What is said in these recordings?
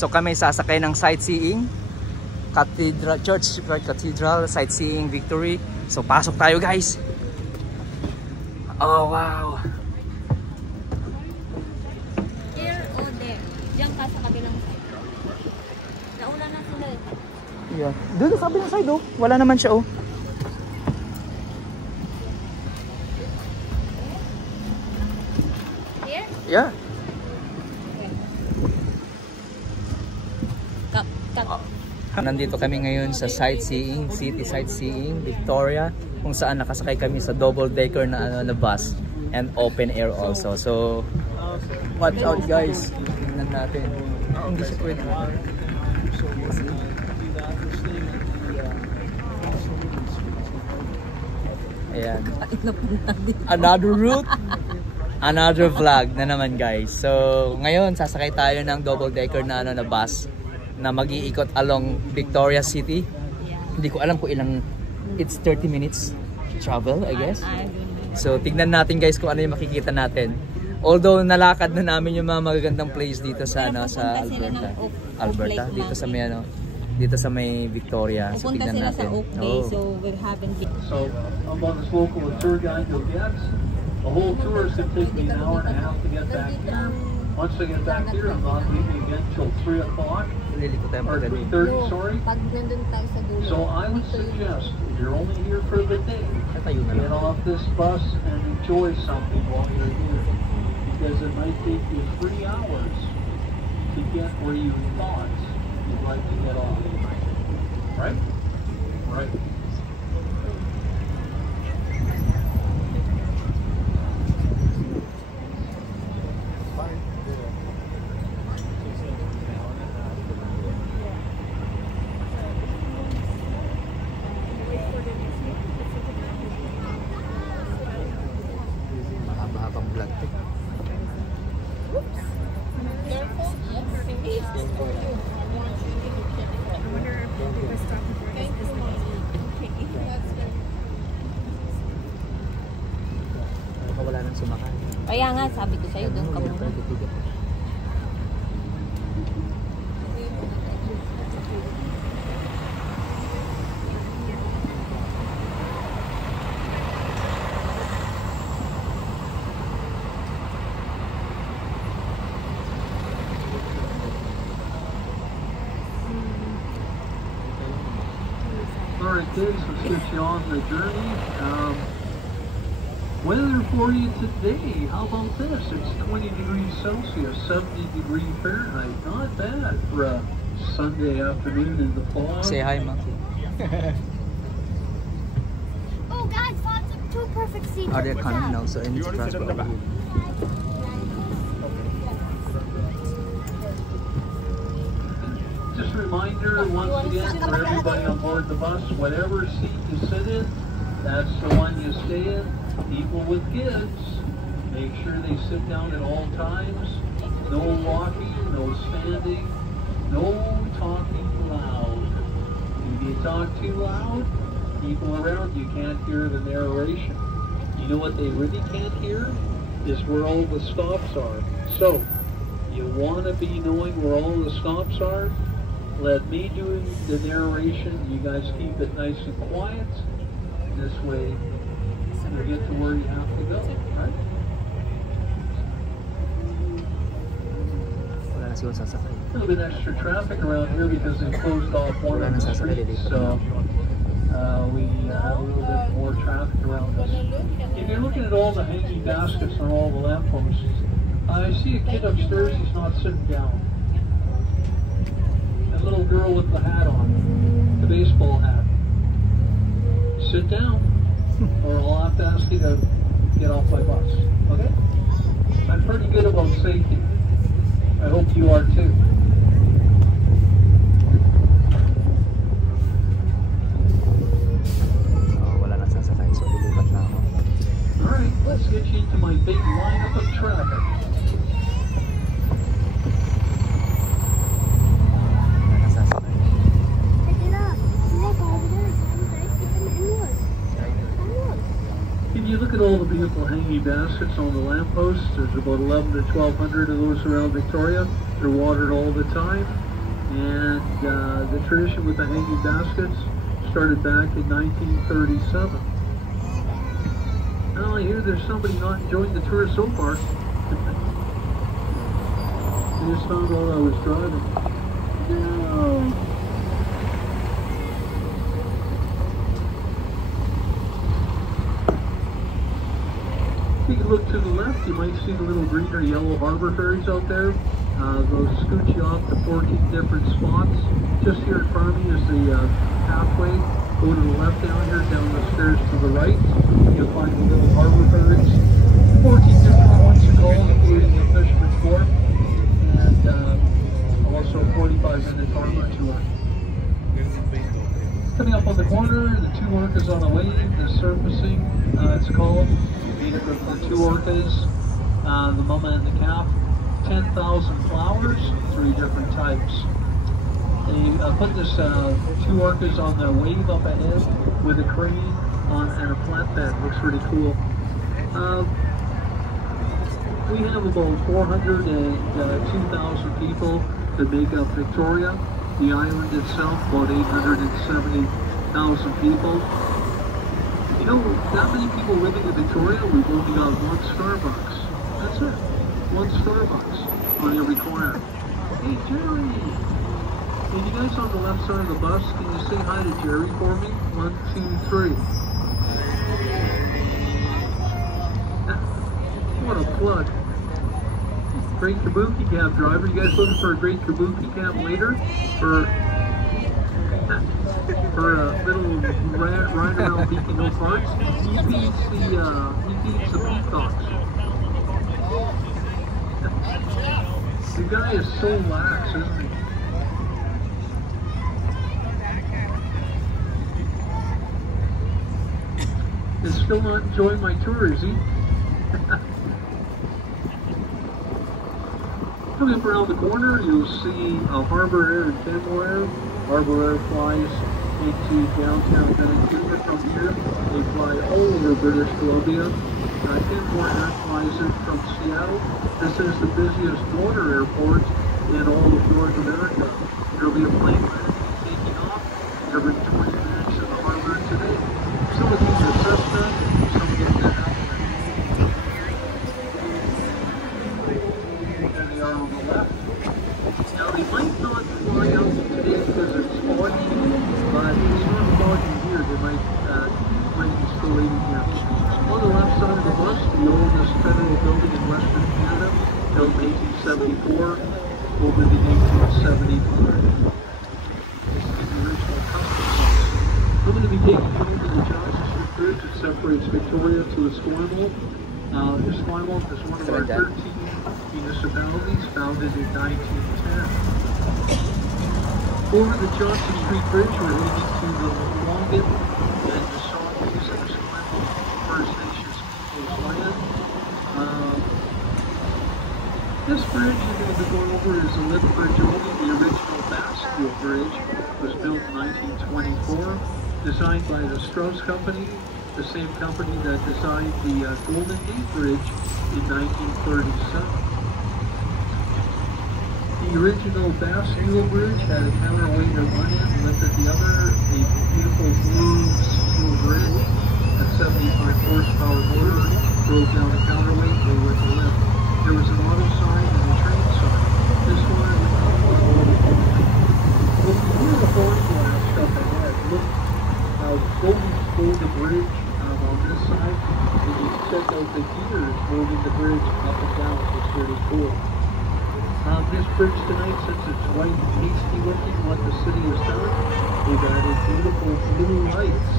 So kami sasakay ng Sightseeing, Cathedral, Church, Cathedral, Sightseeing, Victory. So pasok tayo guys. Oh wow. Here or there? Diyan ka sa kabilang side. Nauna na sila eh. Yeah. Doon sa kabilang side oh. Wala naman siya oh. Here? Yeah. Nandito kami ngayon sa Sightseeing, City Sightseeing, Victoria, kung saan nakasakay kami sa double-decker na bus and open air also. So, watch out guys. Tingnan natin. Hindi siya pwede. Ayan. Another route. Another vlog na naman guys. So, ngayon sasakay tayo ng double-decker na bus na mag-iikot along Victoria City. Hindi ko alam kung ilang, it's 30 minutes travel, I guess. So, tignan natin guys kung ano yung makikita natin. Although, nalakad na namin yung mga magagandang place dito sa, sa Alberta. Dito sa may, dito sa may Victoria. So, tignan natin. So, we haven't been. So, I'm on this local tour guide you'll get. The whole tour is going to take me an hour and a half to get back here. Once I get back here, I'm not leaving again until 3 o'clock. Or 3:30, sorry. So I would suggest, if you're only here for the day, get off this bus and enjoy something while you're here. Because it might take you 3 hours to get where you thought you'd like to get off. Right? Right. Kaya nga, sabi ko sa'yo, doon ka muna. Alright kids, let's get you on the journey. Weather for you today, how about this? It's 20 degrees Celsius, 70 degrees Fahrenheit. Not bad for a Sunday afternoon in the fall. Say hi, monkey. Oh guys, lots of 2 perfect seats. Are they coming now? So I need to transfer over here. Just a reminder, once again, for everybody on board the bus, whatever seat you sit in, that's the one you stay in. People with kids, make sure they sit down at all times. No walking, no standing, no talking loud. If you talk too loud, people around you can't hear the narration. You know what they really can't hear? Is where all the stops are. So, you want to be knowing where all the stops are? Let me do the narration. You guys keep it nice and quiet. This way, you'll get to where you have to go, right? A little bit extra traffic around here because they closed off one of the streets, so we have a little bit more traffic around us. If you're looking at all the hanging baskets on all the lampposts, I see a kid upstairs, he's not sitting down. That little girl with the hat on, the baseball hat. Sit down, or I'll have to ask you to get off my bus, okay? I'm pretty good about safety. I hope you are too. Alright, let's get you into my big lineup of traffic. If you look at all the beautiful hanging baskets on the lampposts, there's about 11 to 1,200 of those around Victoria. They're watered all the time. And the tradition with the hanging baskets started back in 1937. Now I hear there's somebody not enjoying the tour so far. I just found out I was driving. No. If you look to the left, you might see the little green or yellow harbor ferries out there. Those scoot you off to 14 different spots. Just here in front of me is the pathway. Go to the left down here, down the stairs to the right. You'll find the little harbor ferries. 14 different points to call, including the Fisherman's Wharf. And also a 45-minute harbor tour. Coming up on the corner, the two orcas on the wave, the surfacing, it's called. Made it with the two orcas, the mama and the calf. 10,000 flowers, 3 different types. They put this two orcas on the wave up ahead with a crane and a flatbed. Looks pretty cool. We have about 402,000 people that make up Victoria. The island itself, about 870,000 people. You know, that many people living in Victoria, we've only got 1 Starbucks. That's it. 1 Starbucks on every corner. Hey Jerry! Hey, you guys on the left side of the bus, can you say hi to Jerry for me? 1, 2, 3. What a plug. Great kabuki cab driver. You guys looking for a great kabuki cab later? For a little ride around Beacon Hill Parks? He beats the peacocks. The guy is so lax, isn't he? He's still not enjoying my tour, is he? Coming up around the corner, you'll see a Harbour Air and Canmore Air. Harbour Air flies into downtown Vancouver from here. They fly all over British Columbia. Canmore Air flies in from Seattle. This is the busiest water airport in all of North America. There will be a plane landing and taking off every 20 minutes in the harbor today. Some of these are Cessna, some of them are and they are on the left. Now they might not fly out today because it's foggy, but it's not foggy here. They might be still leaving here. On the left side of the bus, the oldest federal building in Western Canada, built in 1874, opened in 1875. This is the original customs house. I'm going to be taking you over the Johnson Street Bridge that separates Victoria to Esquimalt. Esquimalt is one of our 13 municipalities founded in 1910. Over the Johnson Street Bridge, we're heading to the Ogden and the Songhees and Esquimalt First Nations people's land. This bridge you're going to be going over is a lift bridge only. The original Bastion Bridge was built in 1924, designed by the Strauss Company, the same company that designed the Golden Gate Bridge in 1937. The original Bastion Bridge had a counterweight at one end, lift at the other, a beautiful blue steel bridge, a 75 horsepower motor drove down the counterweight, they went to lift. There was an auto sign and a train sign. This one look near the horse blast up ahead. Look how Golden stole the bridge on this side, and you check out the gears moving the bridge up and down. It's pretty cool. This bridge tonight, since it's white and pasty looking, what the city has done, they've added beautiful blue lights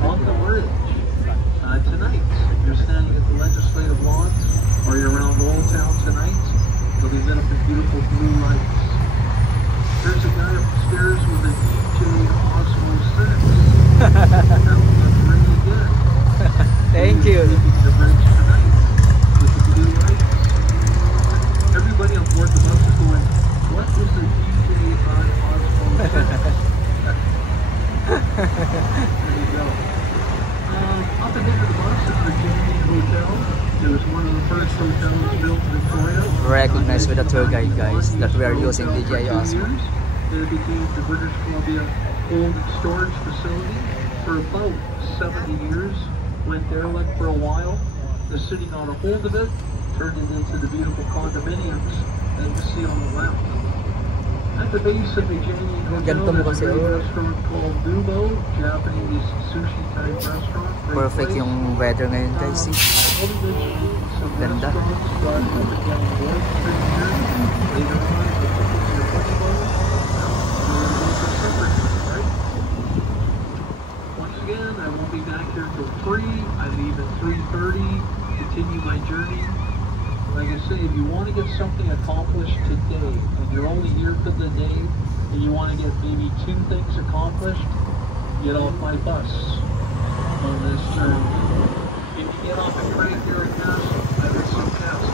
on the bridge. Tonight, you're standing at the legislative lawns, or you're around Old Town tonight, they'll be lit up in beautiful blue lights. There's a guy upstairs with a DJ Osmo 6. That one looks really good. Thank you. The bridge tonight with the blue lights. Everybody on board the bus is going, what is a DJ on Osmo 6? There you go. Up ahead of the bus is the Jamie Hotel. It was one of the first hotels built in Victoria. Recognize with the tour guide, guys, that we are using DJI Osmo. It became the British Columbia Cold Storage Facility for about 70 years. Went derelict for a while. The city got a hold of it, turned it into the beautiful condominiums that you see on the left. At the base of the Janian Hotel, there's a great restaurant called Nubo, Japanese sushi type restaurant. Perfect yung weather ngayon guys. Ganda. Once again, I won't be back here till 3. I leave at 3:30, continue my journey. Like I say, if you want to get something accomplished today, and you're only here for the day, and you want to get maybe 2 things accomplished, get off my bus on this journey. If you get off at Craigdarroch Castle, I would suggest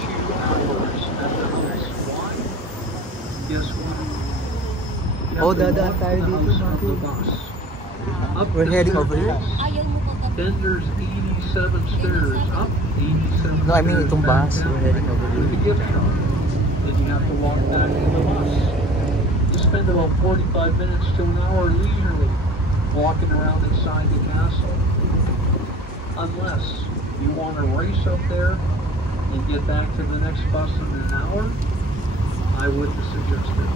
2 hours at the house. Why? Guess what? You have to walk to the house from the bus. We're heading over here. Then there's 87 stairs up, 87 No, I mean itong bus. We're heading over to the here. gift shop. Then you have to walk back to the bus. You spend about 45 minutes to an hour leisurely walking around inside the castle. Unless you want to race up there and get back to the next bus in an hour, I wouldn't suggest it.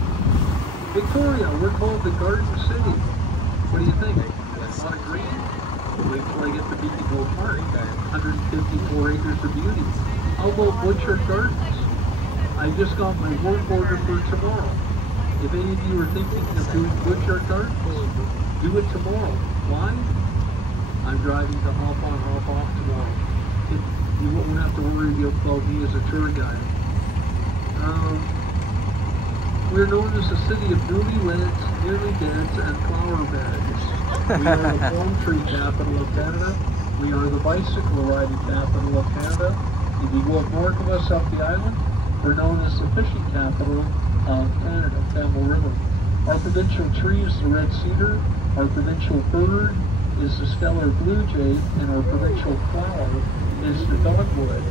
Victoria, we're called the Garden City. What do you think? A lot of green? Wait till I get to Beacon Park. 154 acres of beauty. How about Butcher Gardens? I just got my work order for tomorrow. If any of you are thinking of doing Butcher Gardens, do it tomorrow. Why? I'm driving to hop on, hop off tomorrow. You won't have to worry about me as a tour guide. We're known as the city of newlyweds, newly beds, and flower beds. We are the palm tree capital of Canada. We are the bicycle riding capital of Canada. If you go up north of us up the island, we're known as the fishing capital of Canada, Campbell River. Our provincial tree is the red cedar. Our provincial bird is the stellar blue jay, and our provincial flower is the dogwood.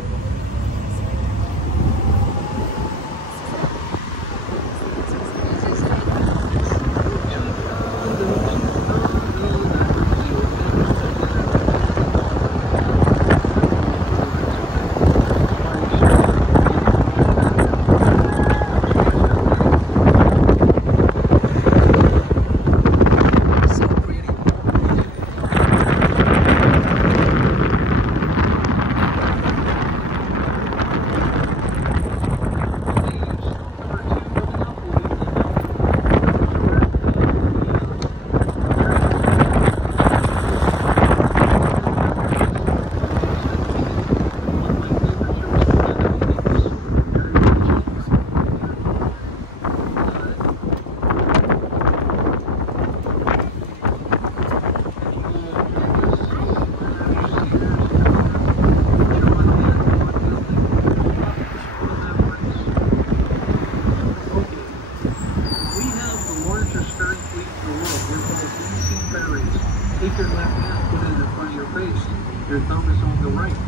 Your thumb is on the right.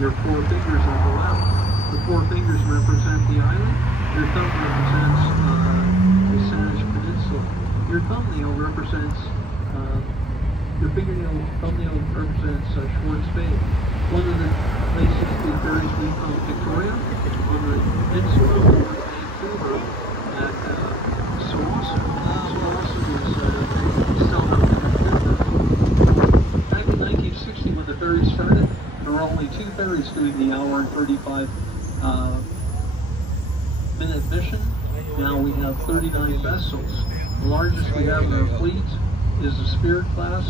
Your 4 fingers on the left. The 4 fingers represent the island. Your thumb represents the Sandwich Peninsula. Your thumbnail represents, your thumbnail represents Schwartz Bay. One of the places the ferries we found Victoria on the peninsula was Vancouver at Sawasan. Sawasan is south of Vancouver. Back in 1960 when the ferries started, there were only 2 ferries doing the hour and 35 minute mission. Now we have 39 vessels. The largest we have in our fleet is the Spirit class.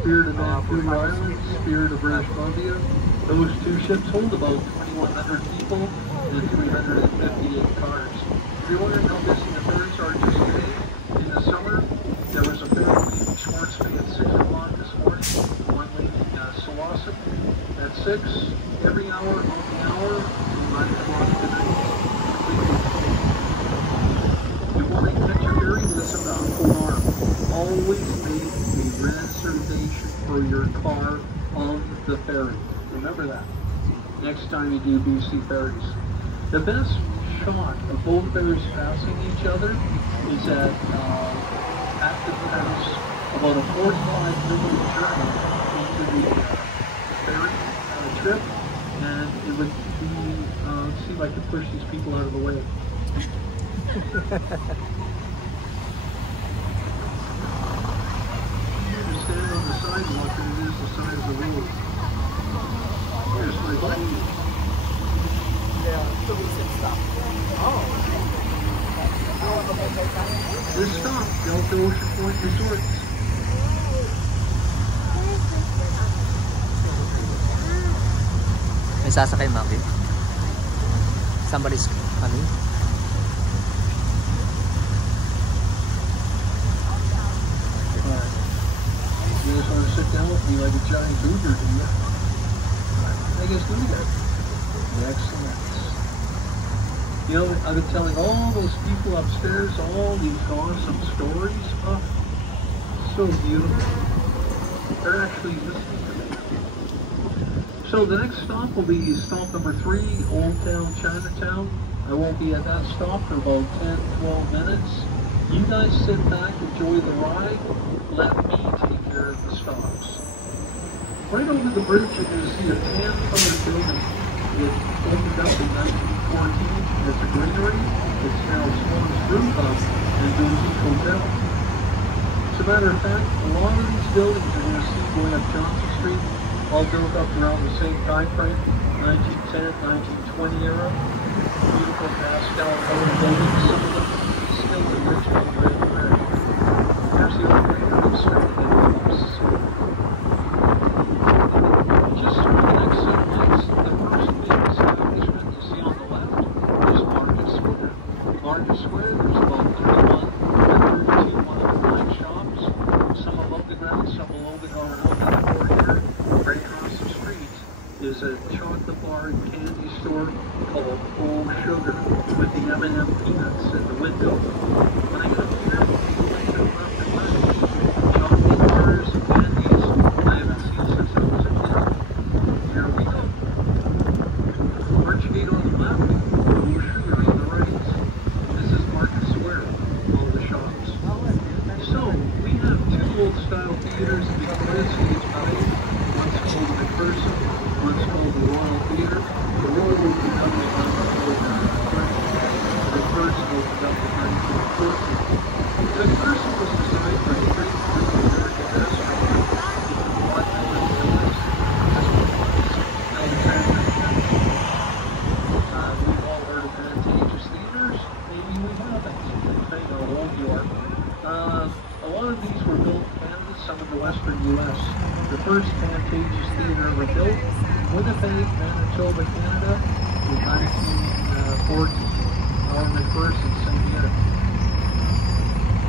Spirit of Vancouver Island, Spirit of British Columbia. Those 2 ships hold about 2,100 people and 358 cars. If you're wondering how busy the ferries are just today, in the summer, there was a ferry leaving Schwartz Bay at 6 o'clock this morning, one leaving Sawasan at 6, every hour, on the hour, from 9 o'clock to 9. You will make picture ferry, listen to Uncle Arm. Always make a reservation for your car on the ferry. Remember that. next time you do BC ferries. The best shot of both ferries passing each other is at the pass, about a 45-minute journey into the ferry trip, and it would be, let's see if I can push these people out of the way. Just stand on the sidewalk and it is the side of the road. Here's my buddy. Yeah, so we should stop. Oh. This stop, Delta Ocean Point Resorts. May sasakay, Maki. Somebody's coming. You just want to sit down with me like a giant cougar, do you? I guess do that. Excellent. You know, I've been telling all those people upstairs all these awesome stories. Oh, so beautiful. They're actually listening to me. So the next stop will be stop number 3, Old Town Chinatown. I won't be at that stop for about 10-12 minutes. You guys sit back, enjoy the ride. Let me take care of the stops. Right over the bridge, you're going to see a tan-colored building. It opened up in 1914. It's a greenery. It's now Swan's Brew Pub and Boutique Hotel. As a matter of fact, a lot of these buildings you're going to see going up Johnson Street, all built up around the same time frame, 1910, 1920 era. Beautiful pastel-colored buildings. Some of them still the original red brick. Here's the old greenery starting at Wharf. Just for the next 7 months, the first big establishment you see on the left is Market Square. Market Square, there's about 32 one-of-a-kind shops. Some above the ground, some below the ground, out in the courtyard. Right across the street is a chocolate bar and candy store called Full Sugar with the M&M peanuts in the window. When I come here, people like to come up and buy chocolate bars and candies I haven't seen since I was a kid. Here we go. Archgate on the left, Full Sugar on the right. This is Market Square, all the shops. So, we have 2 old-style theaters in Victoria City tonight. One's called the McPherson, one's called the Royal Theater. The Royal will be coming on the McPherson opened up in 1914. The McPherson was designed by a great group of American astronauts. We've all heard of Pantages theaters. Maybe we haven't. Depending on old you are. A lot of these were built in Canada, some in the western U.S. The first Pantages theater ever built, Winnipeg, Manitoba, Canada, in 1940. Our McPherson, same year.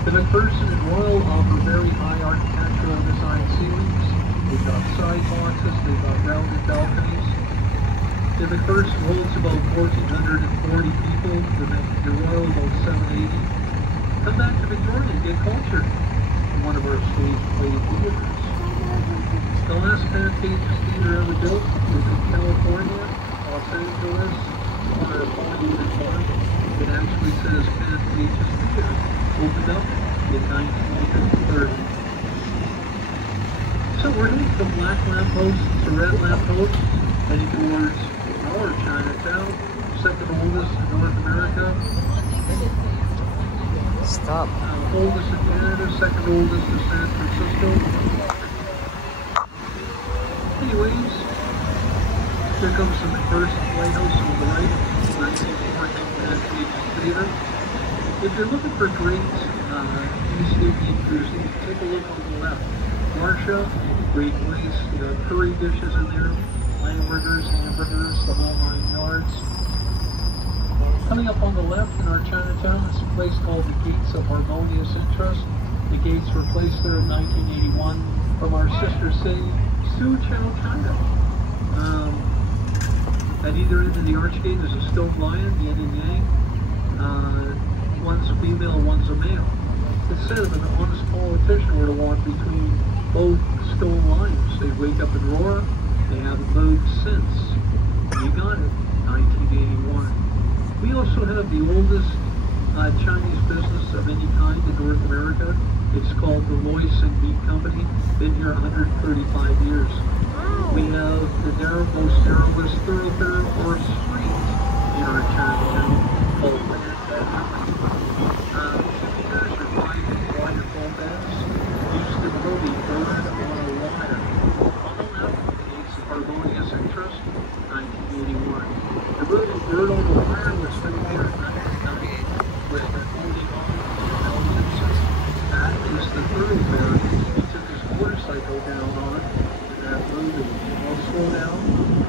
The McPherson and Royal offer very high architectural design ceilings. They've got side boxes, they've got rounded balconies. The McPherson holds about 1,440 people, the Royal about 780. Come back to Victoria and get cultured in one of our stage play theaters. The last Pantages theater ever built was in California, Los Angeles, on a 4-unit farm. It actually says Pantages Theater, opened up in 1930. So we're heading from black lampposts to red lampposts, heading towards our Chinatown, second oldest in North America. Stop. Oldest in Canada, second oldest in San Francisco. Anyways, here comes the first lighthouse on the right, 1914 Pantages Theater. If you're looking for great East Indian cuisine, take a look on the left. Marsha, great place. You got curry dishes in there, hamburgers, the whole 9 yards. Coming up on the left in our Chinatown is a place called the Gates of Harmonious Interest. The gates were placed there in 1981 from our sister city, Suzhou, China. At either end of the archgate is a stone lion, yin and yang. One's a female, one's a male. It's said if an honest politician were to walk between both stone lions, they'd wake up and roar. They haven't moved since. You America, the oldest Chinese business of any kind in North America. It's called the Lois and Meat Company. Been here 135 years. We have the most narrowest thoroughfare or street in our Chinatown called Shooters are flying waterfall beds. Used the movie Bird on a Wire. On the left, it's Harmonious Interest, 1981. The movie Bird on the Wire was filmed here in 1990 with the holding on to Elvis. That is the thoroughfare he took his motorcycle down on in that movie. I'll slow down.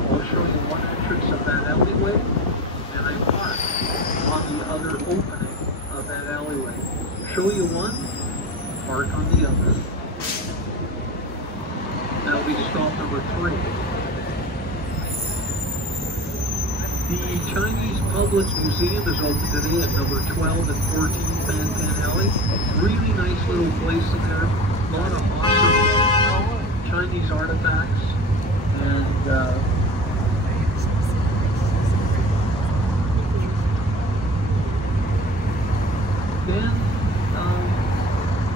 I'll show you one entrance of that alleyway, and I park on the other opening of that alleyway. Show you one, park on the other. That'll be stop number 3. The Chinese Public Museum is open today at number 12 and 14 Fan Pan Alley. Really nice little place in there. A lot of awesome Chinese artifacts. And then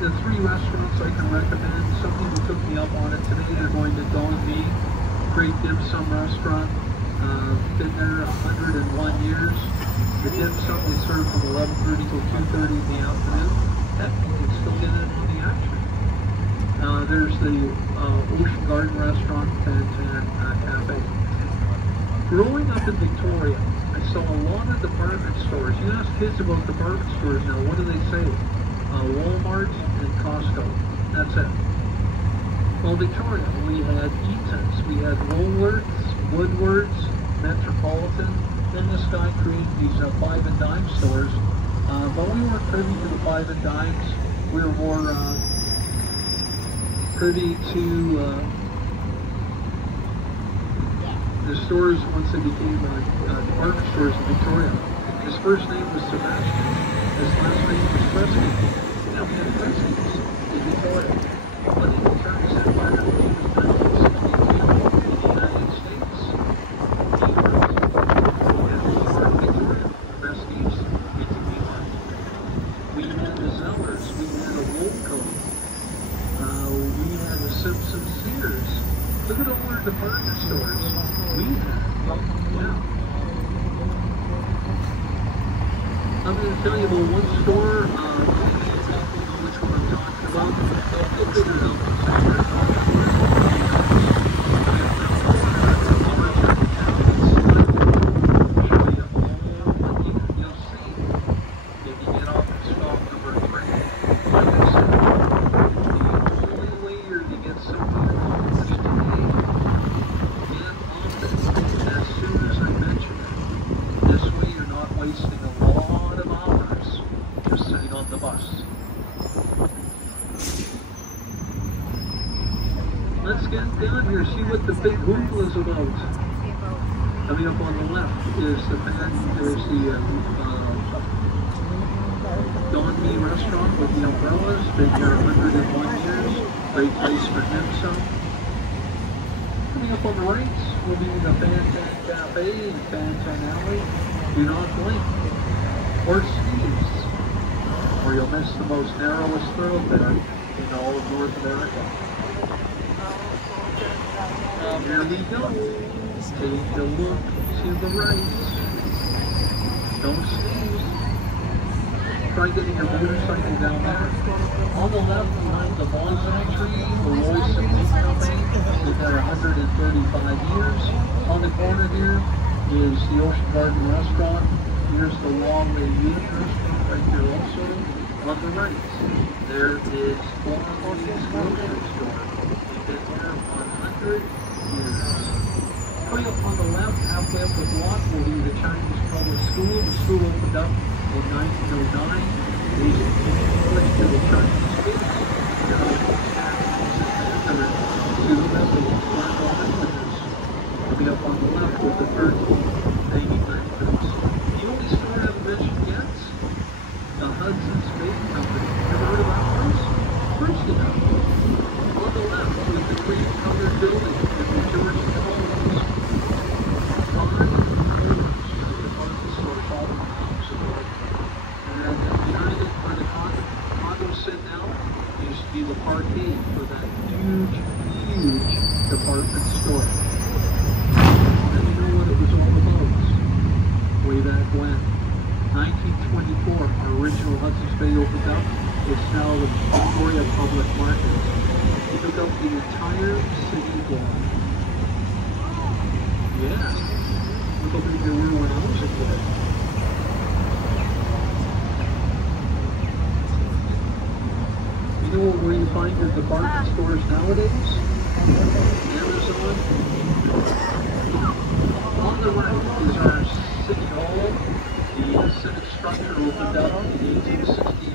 the 3 restaurants I can recommend. Some people took me up on it today. They're going to Don Me, great dim sum restaurant. Been there 101 years. The dim sum we serve from 11:30 till 2:30 in the afternoon. Heck, you can still get in on the action. There's the Ocean Garden Restaurant and Cafe. Growing up in Victoria, I saw a lot of department stores. You ask kids about department stores now, what do they say? Walmart and Costco. That's it. Well, Victoria, we had Eaton's, we had Woolworths, Woodward's, Metropolitan. Then this guy created these 5 and dime stores. But we weren't privy to the 5 and dimes. We were more privy to the stores once they became department stores in Victoria. His first name was Sebastian. His last name was Preston. Now we had Preston's in Victoria. But in the Chinese Empire, it was 1962 in the United States. Victoria, the best names into New York. We had the Zellers. We had a Woolco. We had the Simpson Sears. Look at all our department stores we had. Yeah. I'm going to tell you about one store. Which one I'm talking about. I'll figure it out. You'll see if you get off at stop number 3. Like I said, the only way you're to get something accomplished today, get off it as soon as I mention it. This way you're not wasting a lot of hours just sitting on the bus. Let's get down here, see what the big hoopla is about. Coming up on the left is the Don Me restaurant with the umbrellas. Been here 101 years. Great place for dim sum. Coming up on the right will be the Fan Tan Cafe and Fan Tan Alley. Do not blink. Or Steve's, or you'll miss the most narrowest thoroughfare in all of North America. Here we go. Take a look to the right. Don't sneeze. Try getting your motorcycle down there. On the left behind the bonsai tree, the Lois and Meat Company. They've got 135 years. On the corner here is the Ocean Garden Restaurant. Here's the Walkway Youth Restaurant right here also. On the right, there is Songhees grocery store. They've been there 100 years. Coming up on the left, halfway up the block, will be the Chinese Public School. The school opened up in 1909. They switched to the Chinese space. Coming up on the left with the 13th entrance. The only store I haven't mentioned yet, the Hudson's Bay Company. Ever heard of that place? Of course you have. On the left with the cream-colored building in the George College. 5 floors of the department store called Bay opened up. It's now the Victoria Public Market. He took out the entire city block. Yeah. Look how big they were when I was a kid. You know where you find your department stores nowadays? Amazon. On the right is our City Hall. The civic structure opened up in 1868.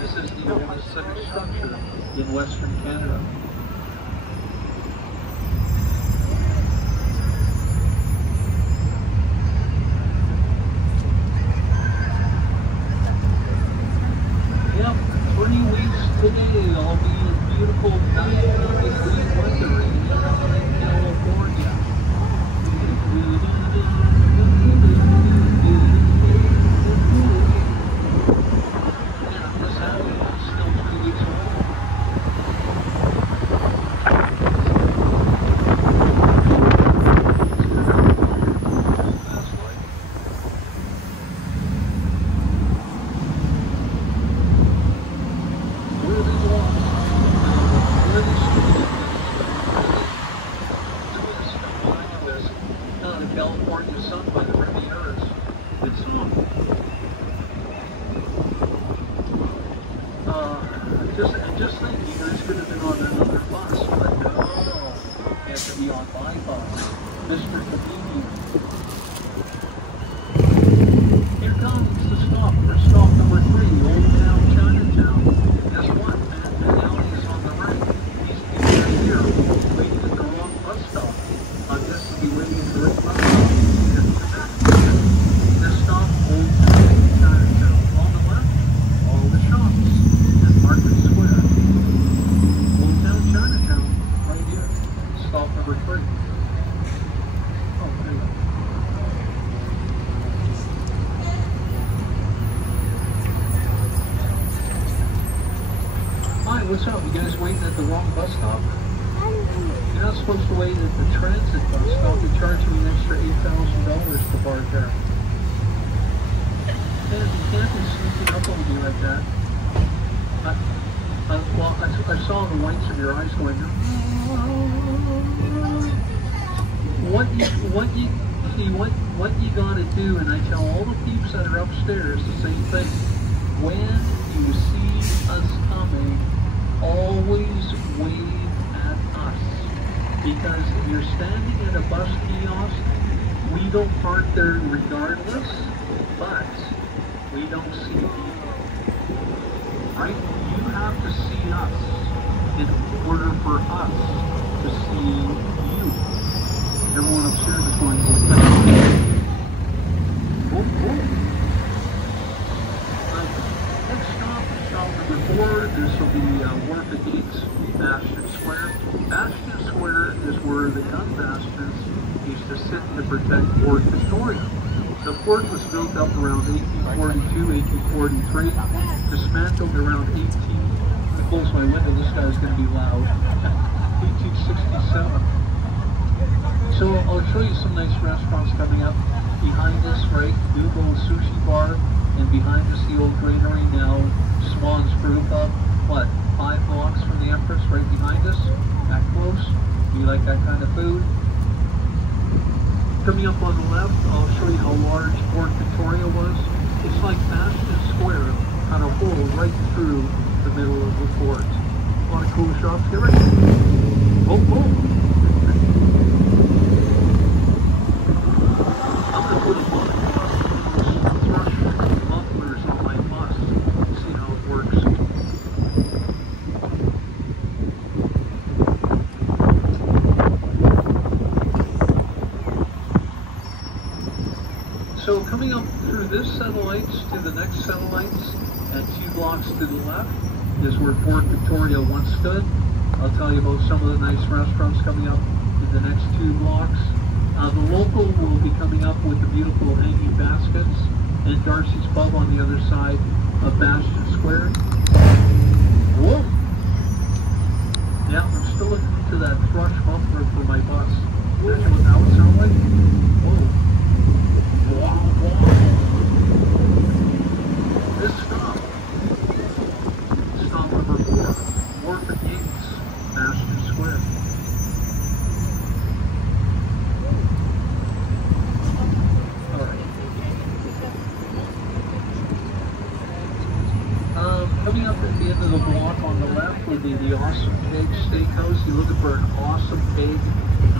This is the oldest civic structure in Western Canada. Yep, 3 weeks today I'll be in beautiful 90-degree weather in California. Here comes the stop for stop number 3, Old Town Chinatown. Guess what? Man, now he's on the right. These people are here waiting at the wrong bus stop. I guess they'll be waiting at the right bus stop. This stop, Old Town Chinatown. On the left, all the shops and Market Square. Old Town Chinatown, right here. Stop number 3. Hi, what's up? You guys waiting at the wrong bus stop? You're not supposed to wait at the transit bus stop. They charge you an extra $8,000 to park there. Man, you can't be sneaking up on me like that. Well, I saw the whites of your eyes going, what you gotta do, and I tell all the peeps that are upstairs the same thing. When you see us coming, always wave at us. Because if you're standing at a bus kiosk, we don't park there regardless, but we don't see people. Right? You have to see us in order for us to see you. Everyone upstairs is going to Next stop number 4, this will be Wharf against Bastion Square. Bastion Square is where the gun bastions used to sit to protect Fort Victoria. The fort was built up around 1842, 1843, dismantled around 18, I close my window, this guy's going to be loud, 1867. So I'll show you some nice restaurants coming up. Behind us, right, Google Sushi Bar, and behind us the old granary, now Swan's Brew Pub. What, 5 blocks from the Empress, right behind us? That close? You like that kind of food? Coming up on the left, I'll show you how large Fort Victoria was. It's like Bastion Square, kind of hole right through the middle of the fort. A lot of cool shops. Get ready. Oh, oh. I'm going to put a lot of thrush mufflers on my bus. See how it works. So coming up through this satellites to the next satellites and 2 blocks to the left is where Fort Victoria once stood. I'll tell you about some of the nice restaurants coming up in the next 2 blocks. The local will be coming up with the beautiful hanging baskets and Darcy's Pub on the other side of Bastion Square. Whoa! Yeah, I'm still looking to that thrush muffler for my bus. That's what that would sound like. Whoa. Wow, wow. This stop be the Awesome Pig Steakhouse. You're looking for an awesome pig.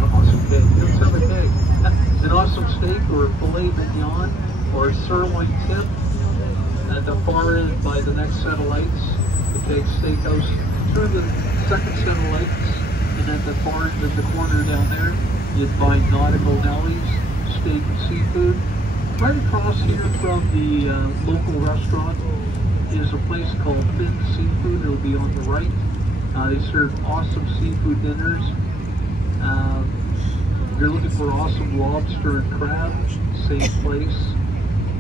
Awesome pig. You don't sound like pig. An awesome steak or a filet mignon or a sirloin tip. At the far end by the next set of lights, the Pig Steakhouse. Through the second set of lights, and at the far end of the corner down there, you'd find Nautical Nellies, steak and seafood. Right across here from the local restaurant is a place called Finn Seafood. It'll be on the right. They serve awesome seafood dinners. If you're looking for awesome lobster and crab, same place.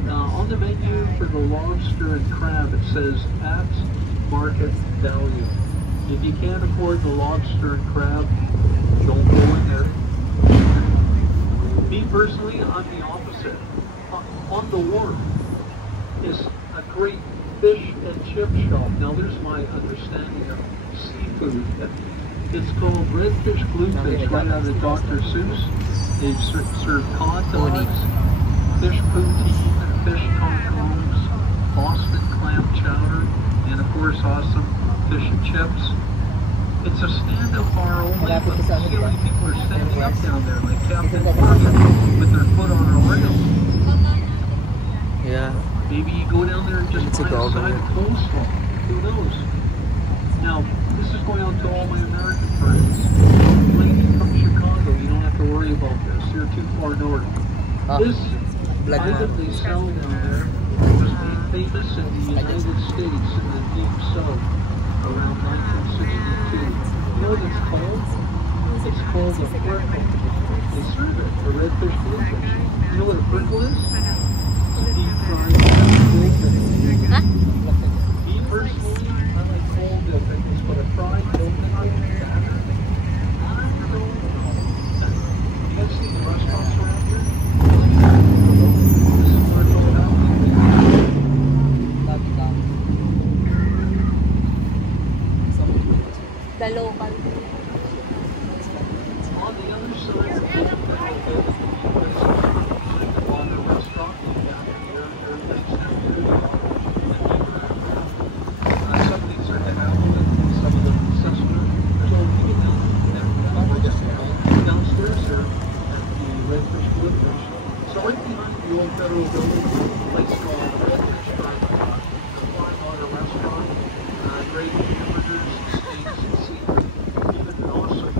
On the menu for the lobster and crab, it says at market value. If you can't afford the lobster and crab, don't go in there. Me personally, I'm the opposite. On the Wharf is a great fish and chip shop. Now there's my understanding of seafood. It's called Redfish Bluefish, right out of Dr. Seuss. They serve cod dogs, fish poutine, fish tacos, Boston clam chowder, and of course awesome fish and chips. It's a stand-up bar only, but see how many people are standing up down there, like Captain Morgan, with their foot on a rail. Yeah. Maybe you go down there and just buy a side of coleslaw. Who knows? Now, this is going out to all my American friends. Claiming from Chicago, you don't have to worry about this. You're too far north. This item they sell down there was made famous in the United States in the Deep South around 1962. You know what it's called? It's called a frickle. They serve it, a redfish bluefish. You know what a frickle is? Deep fried bluefish. Me personally, I like cold dipping, but a fried bluefish batter. I don't know. You guys see the restaurants around here? This is where it's all about. The local. On the other side of the restaurant, down here, everybody's having food. Some of these are head outlet, some of them accessory. There's all people downstairs here at the Redfish Bluefish. So right behind the old federal building, a place called Redfish Drive-In, a fine water restaurant, great hamburgers, steaks, and seafood. Even an awesome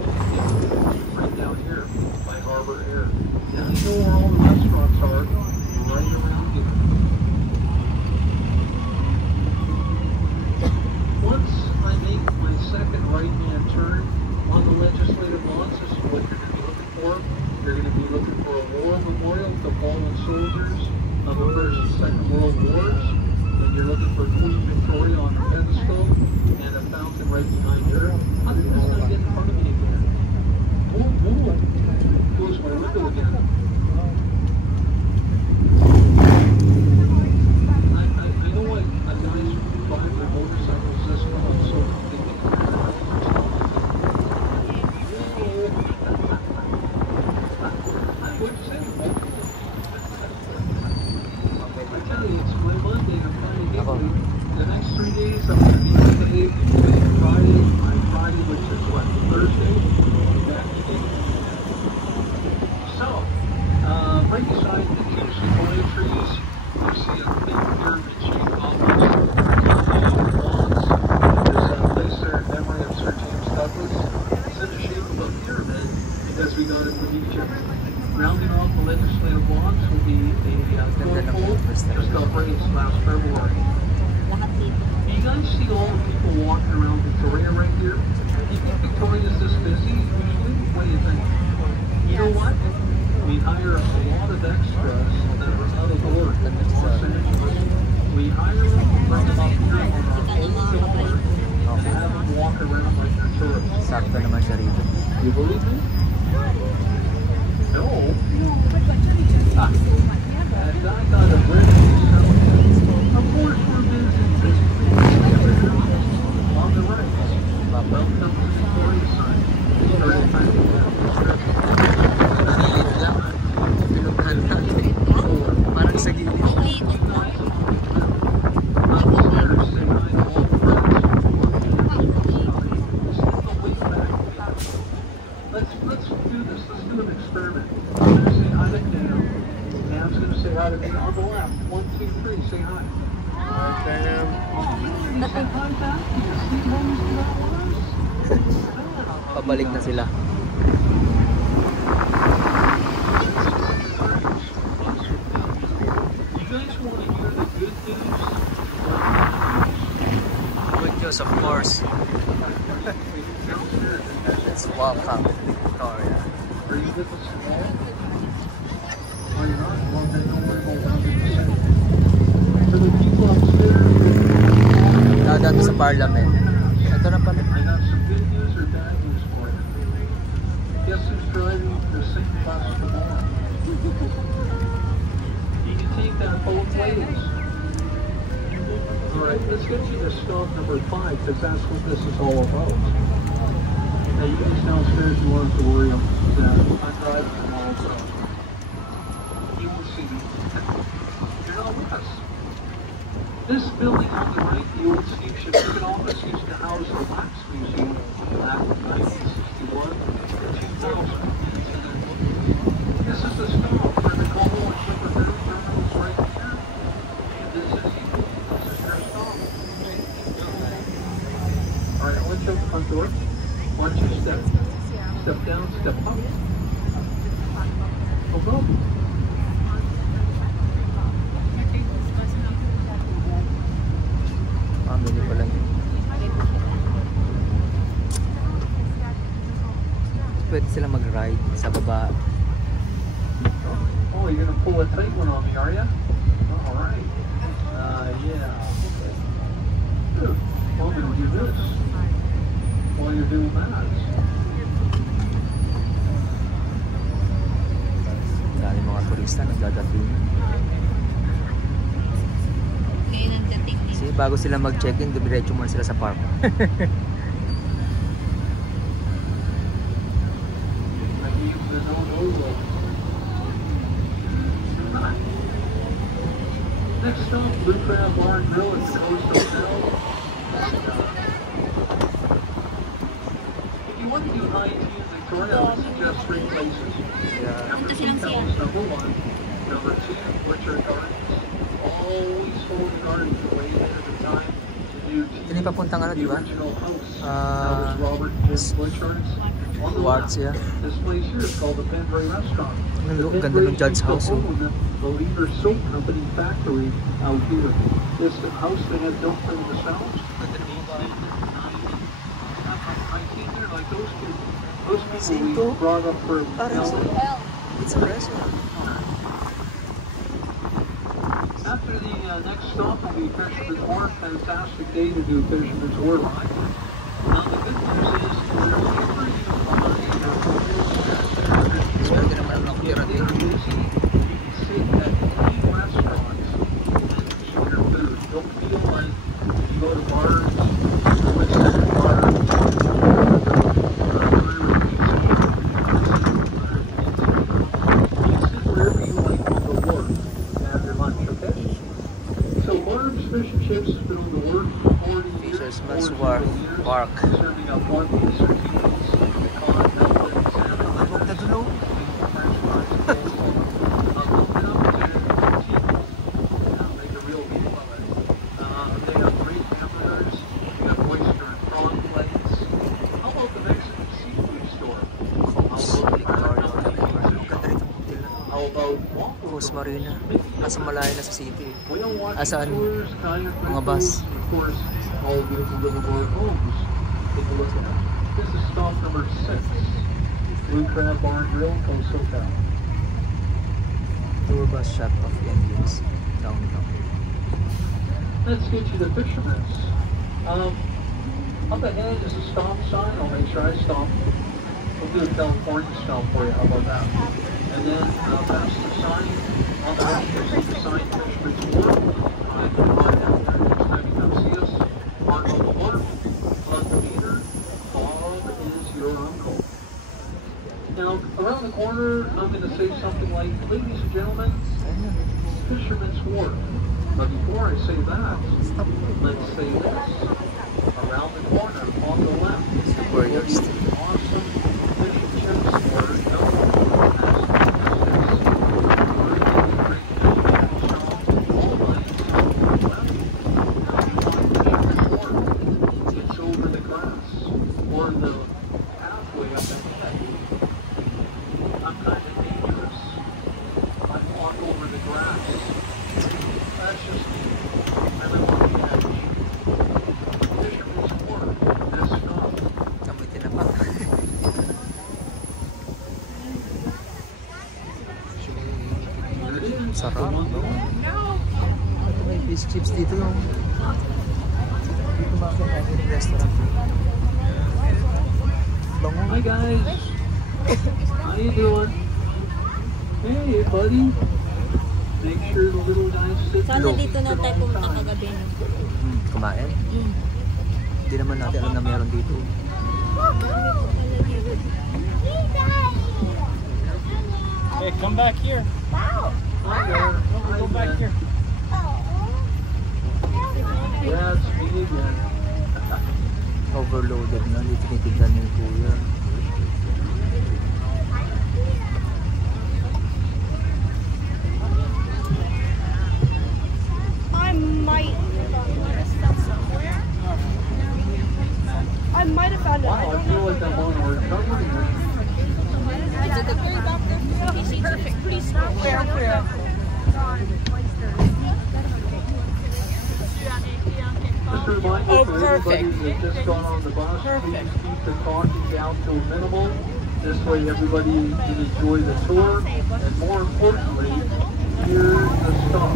right down here by Harbor Air. Now you know where all the restaurants are, right around here. Once I make my second right-hand turn on the legislative lawns, this is what you're going to be looking for. You're going to be looking for a war memorial to fallen soldiers of the First and Second World Wars. Then you're looking for Queen Victoria on a pedestal and a fountain right behind her. How did this not get in front of me again? Whoa. Close my window again. I know what a guy's driving their motorcycles this long, so they think what'd you say? I tell you, it's my Monday, I'm trying to get me. The next 3 days, I'm going to be on the 8th, Friday, my Friday, which is what, Thursday? Back again. So, right beside the two sequoia trees, you see a big pyramid-shaped complex. There's a place there in memory of Sir James Douglas. It's in the shape of a pyramid because we got it from Egypt. Rounding off the legislative lawns will be a whirlpool just operates last February. You guys see all the people walking around Victoria right here? Do you think Victoria's this busy usually? What do you think? You know what? We hire a lot of extras that are out of work in Los Angeles. We hire them, bring them up here on our own dollar, and have them walk around like they're tourists. Sakto naman siya rito. You believe me? No. And I got a brand new settlement. Of course, we're busy. On the right. Welcome to the Victoria side. Parang sa gilid. sit down. Sam's going to say hi to me on the left. 1, 2, 3, say hi. Hi, Sam. Say hi back. You see how you do that with us? Pabalik na sila. You guys want to hear the good news? Good news, of course. Let's welcome Victoria. Are you with us all? Are you not? Well, then don't worry about what I'm going to say. For the people upstairs, Dadaan sa parliament. Ito na pala. I got some good news or bad news for you. Guess who's driving the same bus tomorrow? You can take that both ways. All right, let's get you to stop number 5 because that's what this is all about. Now you guys downstairs, you won't have to worry. I'm driving tomorrow, so you will see me. You're not with us. This building on the right, the old Steamship ticket office, used to house the Wax Museum back in 1961 to 2000. This is the stop for the Como and Shipper terminals right here. And this is your stop. All right, I'll let you open the front door. Watch your step. Step down, step up. Oh, go. Family pala yun. Pwede sila mag-ride sa baba. Oh, you're gonna pull a tight one on me, are you? All right. Yeah. Good. Well, I'm gonna do this while you're doing that. Dahil mga turista nagdadating. Ngayon ang dating din. Kasi bago sila mag-check-in, dumiretso muna sila sa park. Next stop, Blue Crab Bar and Grill at the Coast Hotel. If you want to do high tea in Victoria, I would suggest 3 places. Number 2, House number 1. Number 2, Butcher Gardens. Always full of gardens way ahead of the time to do tea. Ito yung papuntang ano, The di ba? original house. That was Robert and Jim Butchard's. On the Wharf, left, yeah. this place here is called the Penbray Restaurant. Ang The ganda ng Penbrays Judge used to House. Oh. own the Lever Soap Company factory out here. This house they had built for themselves. I came there like those people. Those people we brought up for It's a restaurant. After the next stop will be Fisherman's Wharf. Fantastic day to do Fisherman's Wharf. Now the good news is wherever you are in your Swerte naman ang nakatira din. you can sit at any restaurants and eat your food. Don't feel like you go to bars, Fish and chips has been on the work for 40 years. Fisherman's Wharf Park. Serving up one piece or 2 piece, cod, melon, salmon, Huwag na dulo. french fries, coleslaw. Open up to tea. Make a real meal of it. They have great hamburgers. They have oyster and prawn plates. How about the Mexican seafood store? Victoria. Ang ganda rin ang hotel na. How about Walkway? Coast Marina. Nasa malayo na sa city. We don't want Saan? tours, kayak Mga bus. rentals, of course, all beautiful livable homes. Take a look at it. This is stop number 6. Blue Crab Bar and Grill, Coast Hotel. Tour bus shut off engines. Downtown. Let's get you to Fisherman's. Up ahead is a stop sign. I'll make sure I stop. We'll do a California stop for you. How about that? And then past the sign. On the right, you'll see the sign Fisherman's Wharf. You can find out there next time you come see us. On the wharf, on the meter, Bob is your uncle. Now, around the corner, I'm going to say something like, ladies and gentlemen, Fisherman's Wharf. But before I say that, let's say this. Around the corner, on the left, Where will you're be the awesome fish and chips store known as Sarap, no? Ito may fish chips dito, no? Dito makakain natin yung restaurant. Bango. Hi guys. How you doing? Hey buddy. Make sure the little guys sit Sana dito na tayo pumunta kagabi. Kumain? Hindi naman natin alam na meron dito. Hey, come back here. Hi there. Go back here. Yeah, it's me again. Overloaded na. Hindi tinitignan yung kuya. I might have found it. Wow, I feel like I'm on a recovery mission. Is it the very doctor? Perfect. Please stop. Where? Just a reminder for everybody that's just gone on the bus, please keep the talking down to a minimal. This way everybody can enjoy the tour, and more importantly, hear the stop.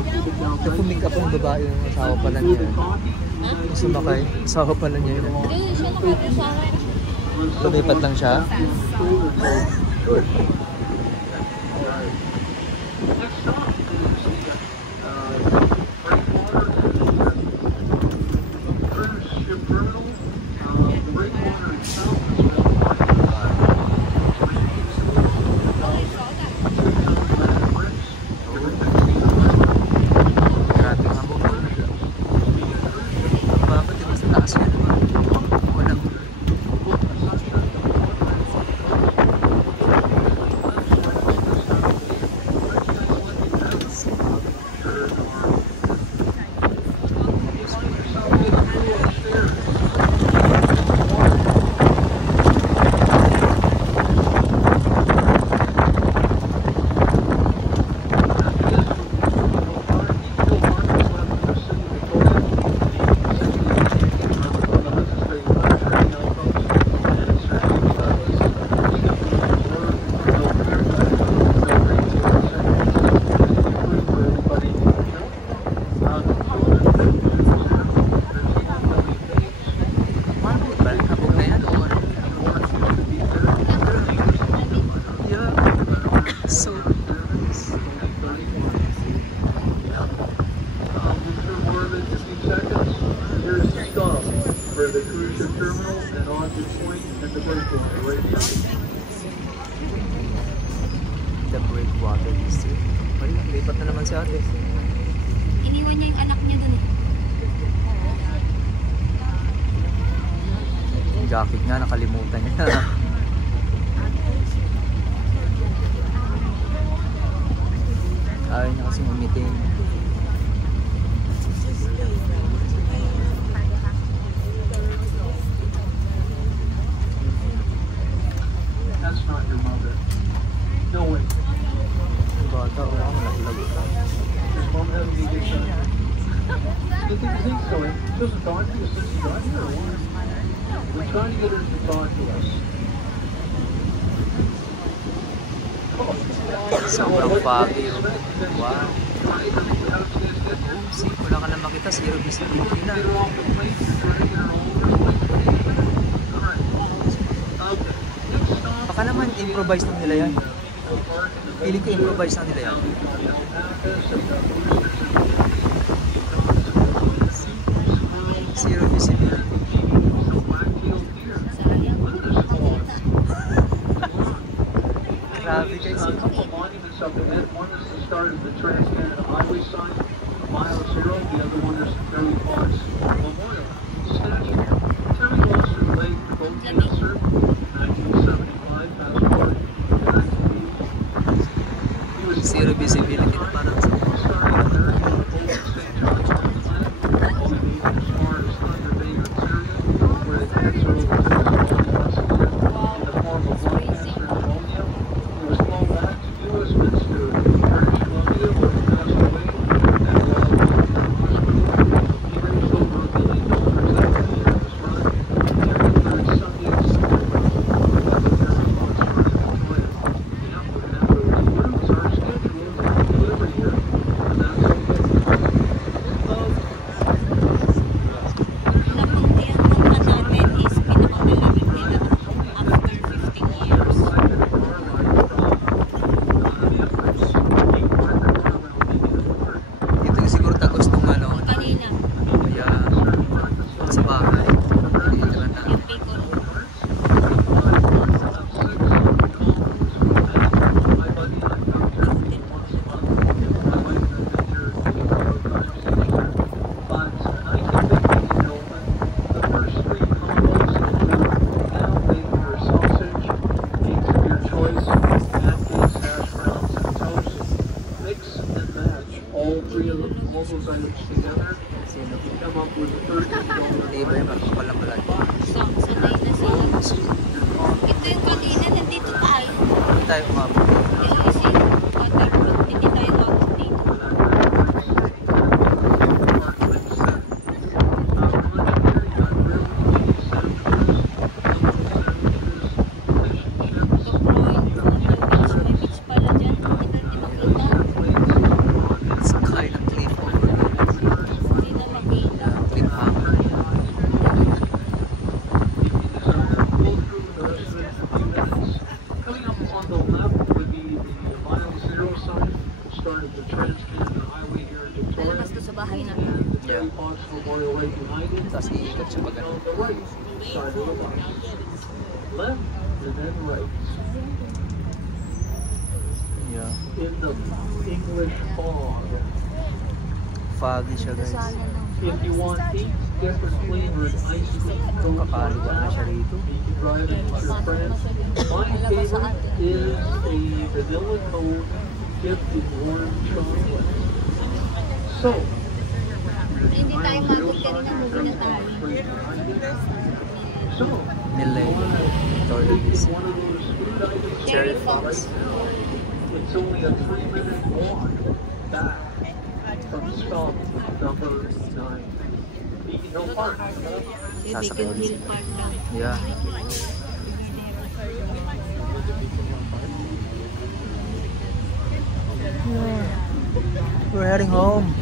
Ito pumika po yung babae yung asawa pala niya. Sumakay. Asawa pala niya yun. Hindi, siya nakakasama. Lumipat lang siya. Next stop is the cruise ship terminal. The Breakwater itself is Grabe nga po. Bakit ito sa taas yan? Walang... The Breakwater district. Ay, lipat na naman si ate. Iniwan niya yung anak niya dun eh. Yung jacket nga, nakalimutan niya. Ayaw niya kasi umiting. That's not your mother. No way. Bata, wala akong naglag. Does mom have any good son? You think so? She doesn't talk to you since you got here or what? We're trying to get her to talk to us. Sobrang foggy. Wow. See, wala ka na makita. Zero visibility na. Baka naman improvise na nila yan. Feeling ko improvise na nila yan. Zero visibility. Grabe guys. A couple monuments up ahead. One is the start of the Trans-Canada Highway sign, mile zero. The other one is the Terry Fox Memorial statue. Terry Foster Lake, boat cancer, 1975, passport. Zero visibility na parang sa Hindi tayo lobby dito. In the English fog. Foggy siya guys. If you want 8 different flavored ice cream cones like that, you can drive it with your friends. My favorite is a vanilla cone dipped in warm chocolate. So, Hindi tayo mabot kanina, movie na tayo. so Nilay. Tortillas. Cherry Fox. it's only a 3-minute walk back from stop number 9. Beacon Hill Park. Beacon Hill Park lang. Yeah. We're heading home.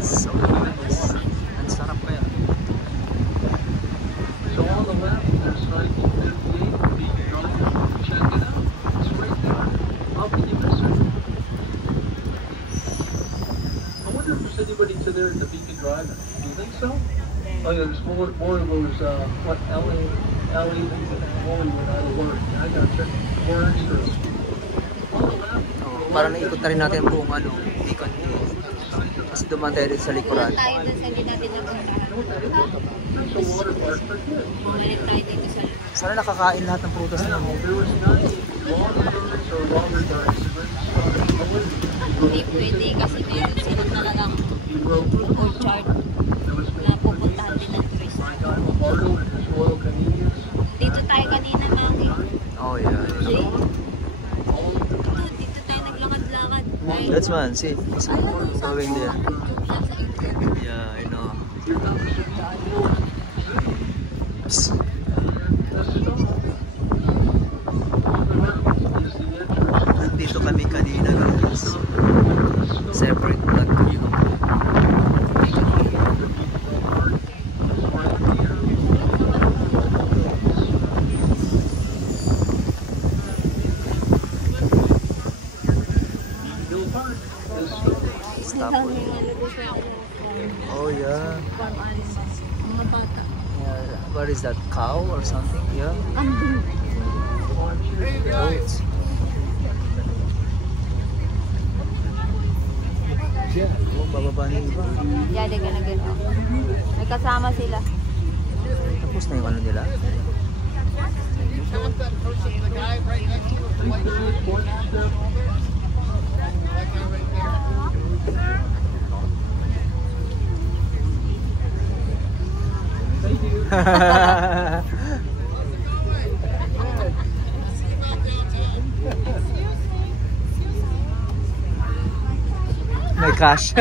So nice. Ang sarap kaya. So on the left, there's 1958 Beacon Drive. Check it out. It's right there. How can you miss it? I wonder if there's anybody to there at the Beacon Drive. Do you think so? Oh yeah, there's more of those, LA Hollywood out of work. I got you. More extras. On the left. Para naikot na rin natin buong Beacon Hill. Tapos dumaan tayo dito sa likuran. Tayo doon sa hindi natin napuntahan. Bumalik tayo dito sa likuran. Sana nakakain lahat ng prutas na mo. Hindi pwede kasi meron silang talagang orchard na pupuntahan din ng tourist. Dito tayo kanina, Mami. Oh yeah. Dito tayo naglakad-lakad. That's man, see. Going there. Yeah, I know. Oops. Dito kami kanina guys. Separate vlog kami. Oh yeah. Mga bata. Yeah. What is that? Cow or something? Yeah. Kambing. Goats. Yeah. Bababa na iba. Yari ka na gano'n. May kasama sila. Tapos na yung ano nila. May cash.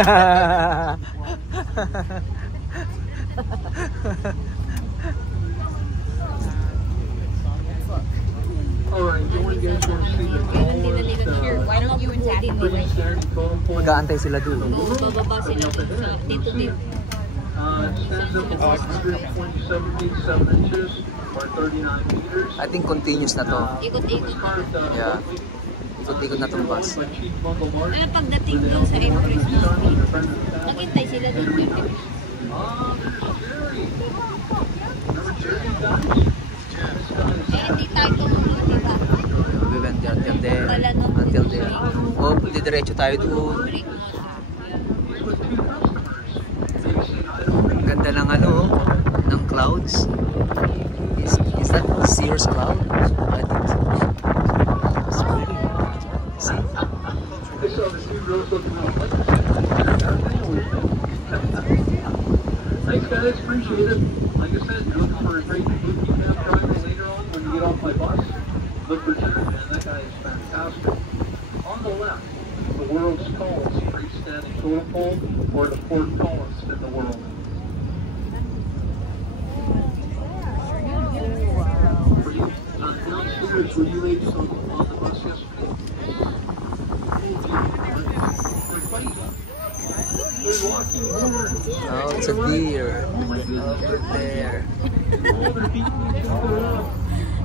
Mag-aantay sila doon. Bababa sila dito din. I think continuous na to. Ikot-ikot pa. Yeah. Ikot-ikot na tong bus. Pero pagdating doon sa Empress namin, naghintay sila doon yung Empress. Hindi tayo tumunod, diba? We went there until there. Until there. Oh, didiretso tayo doon. Ang ganda ng ng clouds. Is that Sears cloud? I think so. It's pretty. See? Thanks guys, appreciate it. Like I said, you're looking for a great booking camp driver later on. Leopold or the portcullis in the world. Downstairs, were you ladies on the bus yesterday? Oh, it's a deer. Over there.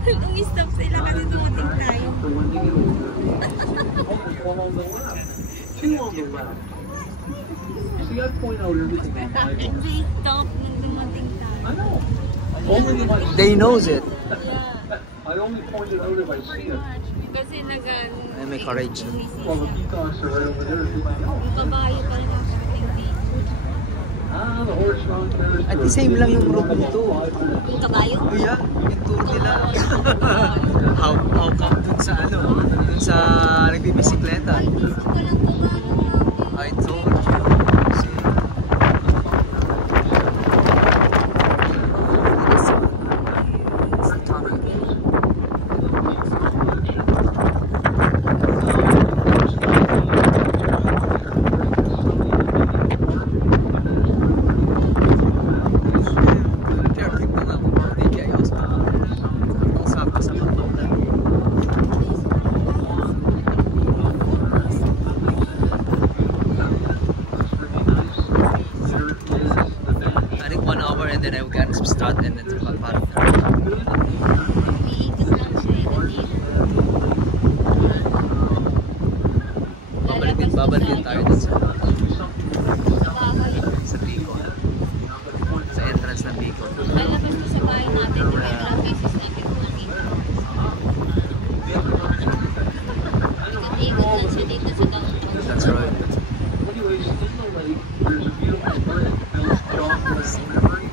Nung-stop sila kasi dumating tayo. One on the left. Two on the left. See, I point out everything on my bus. Nung-stop nung dumating tayo. I know. Only if I see They knows it. I only point it out if I see it. Kasi Ay, may courage. Well, the peacocks are right over there. Yung kabayo pa rin ako The horse run there. At the same lang yung route nito. yung kabayo? Yeah, yung tour nila. How come dun sa ano? Dun sa nagbibisikleta. I told you. See? It's a tunnel. Then I would get some start and then some part. Babalik tayo dun sa Bicol. Sa entrance ng Bicol. Lalabas na sa bahay natin, may ilang beses natin nakita. Ikot-ikot lang siya dito sa downtown. That's right. Anyways, in the lake, there's a beautiful bridge built chocolate memory.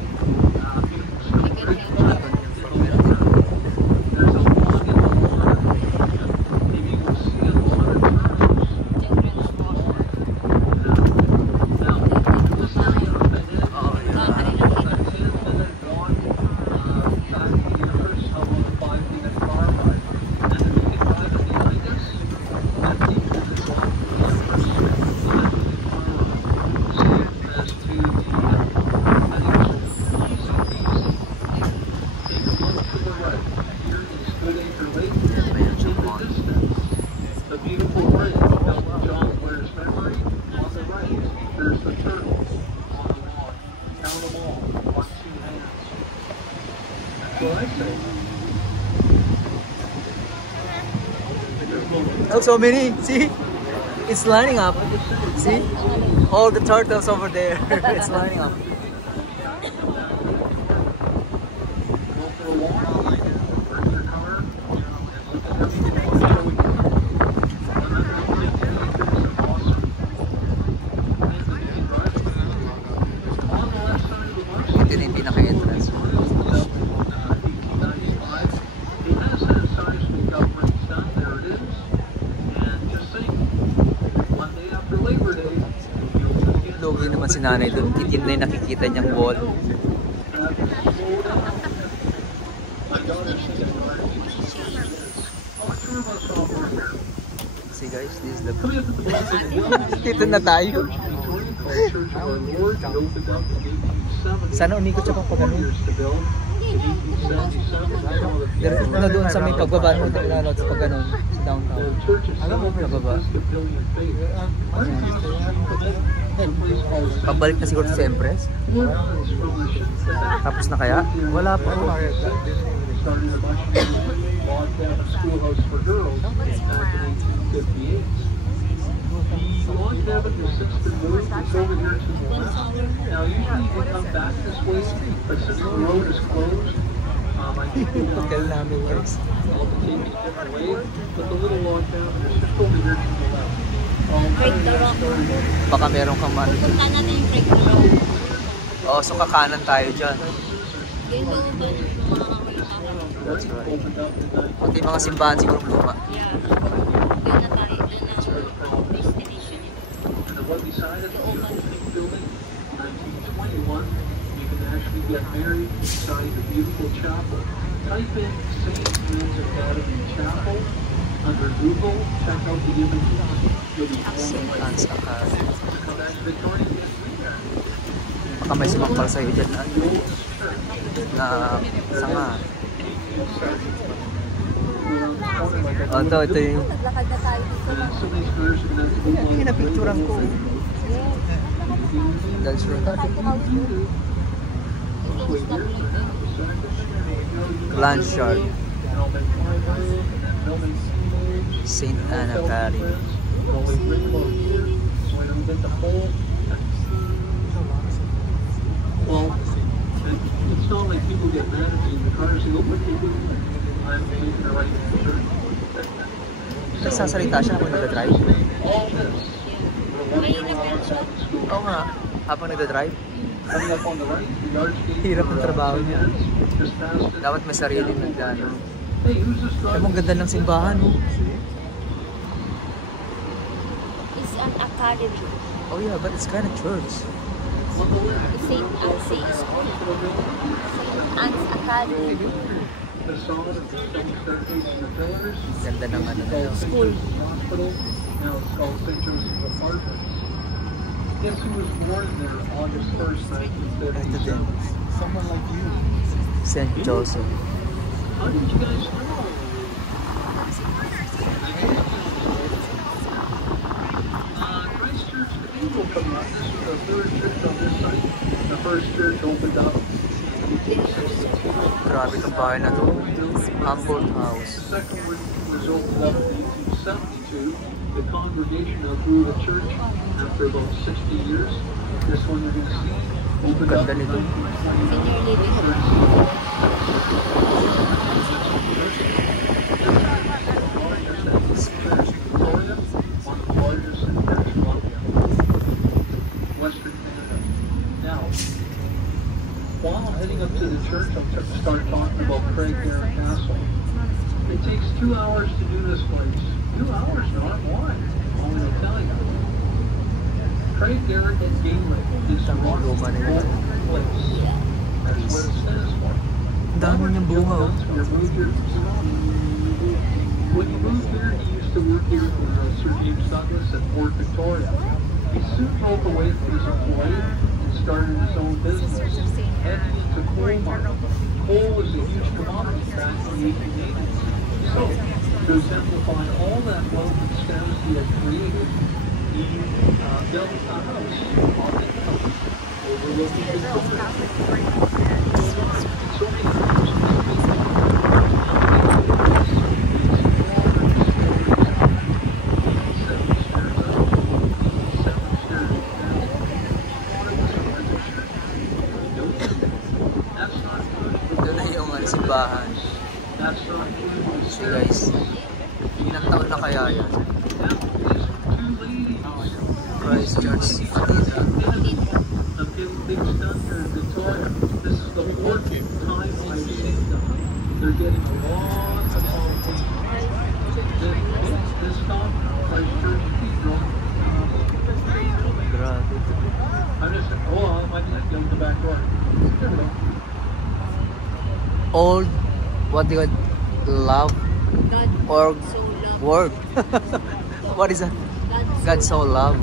Oh, so many. See? It's lining up. See? All the turtles over there. It's lining up. Ito na yung pinaka-entrance. Logi naman si nanay doon. Kitin na yung nakikita niyang wall. See guys, this is the... Dito na tayo. Sana umikot siya pang pagano. Diretso na doon sa may pagbaba mo sa pagano, sa downtown. Alam mo pagbaba. Pabalik na siguro sa Empress. Tapos na kaya? Wala pa. The log cabin has since been moved. It's over here to the left. Now, usually you come back this way, but since the road is closed, I think we'll have to take it a different way. But the little log cabin is just over here to the left. Craigdarroch. Baka meron kang man. Pupunta natin yung Craigdarroch. Oo, so kakanan tayo dyan. Yung luma ng mga kakawin. That's right. Pati mga simbahan siguro luma. Yeah. Doon na tayo. Doon na destination yun. And the one beside it, the pink building, 1921, you can actually get married inside the beautiful chapel. Type in St. Jude's Academy Chapel, Under Google, check out the images. You'll be blown St. away. Anne's Academy. Come back to Victoria and get there. Baka may sumakpal sa'yo dyan na, The oldest church. sanga. Like Oh, ito yung Naglakad na tayo dito. some of these girls are gonna have to go on. pinapicturan ko. That's right. Blanchard. St. Anne Academy. Well, it's not like people get mad at me in the car and say, "Oh, what are you doing?" I'm taking the right picture. Nagsasalita siya habang nagdadrive. All this. May nag-mention. Oo nga, habang nagdadrive. Coming up on the right, the archgate. Hirap ng trabaho niya. Just past it. Dapat may sariling nagdano. Hey, who's this Alam driving? mo, ang ganda ng simbahan, oh. It's an academy. Oh yeah, but it's kind of church. St. Anne's School. St. Anne's Academy. Facade of the stone staircase and the pillars. Ganda ng ano na Called yun. St. Joseph's Hospital. Now it's called St. Joseph's Apartments. Guess who was born there August 1st, Ito din. 1937? Someone like you. St. Joseph. How did you guys know? Christchurch Cathedral coming up. This is the third church on this site. The first church opened up in 1862. Grabe itong bahay na to. Humboldt House. The second one was opened up in 1872. The congregation outgrew the church after about 60 years. This one you're going to see opened up Ganda in nito. 1928. Victoria, one of the largest in British Columbia, Western Canada. Now, while heading up to the church, I'm going to start talking about Craigdarroch Castle. It takes 2 hours to do this place. 2 hours, not one. I'm going to tell you. Craigdarroch and Gaelic is one place. That's what it stands for. Ang dami niyang bunga, oh. When he moved here, he used to work here for Sir James Douglas at Port Victoria. He soon broke away from his employer and started his own business, heading into coal mining. Coal was a huge commodity back in the 1880s. So, to exemplify all that wealth and status he had created, he built a house on the coast overlooking Victoria. So many houses. Ito na yung simbahan. So guys, ilang taon na kaya yan? Christchurch Cathedral. This is the fourth time I've seen them. They're getting lots of volunteers. This time, Christchurch Cathedral. Grabe. I'm just, I might have to go to the back door. There we go. Old, what do you call, love God or so loved. word? What is that? God so love.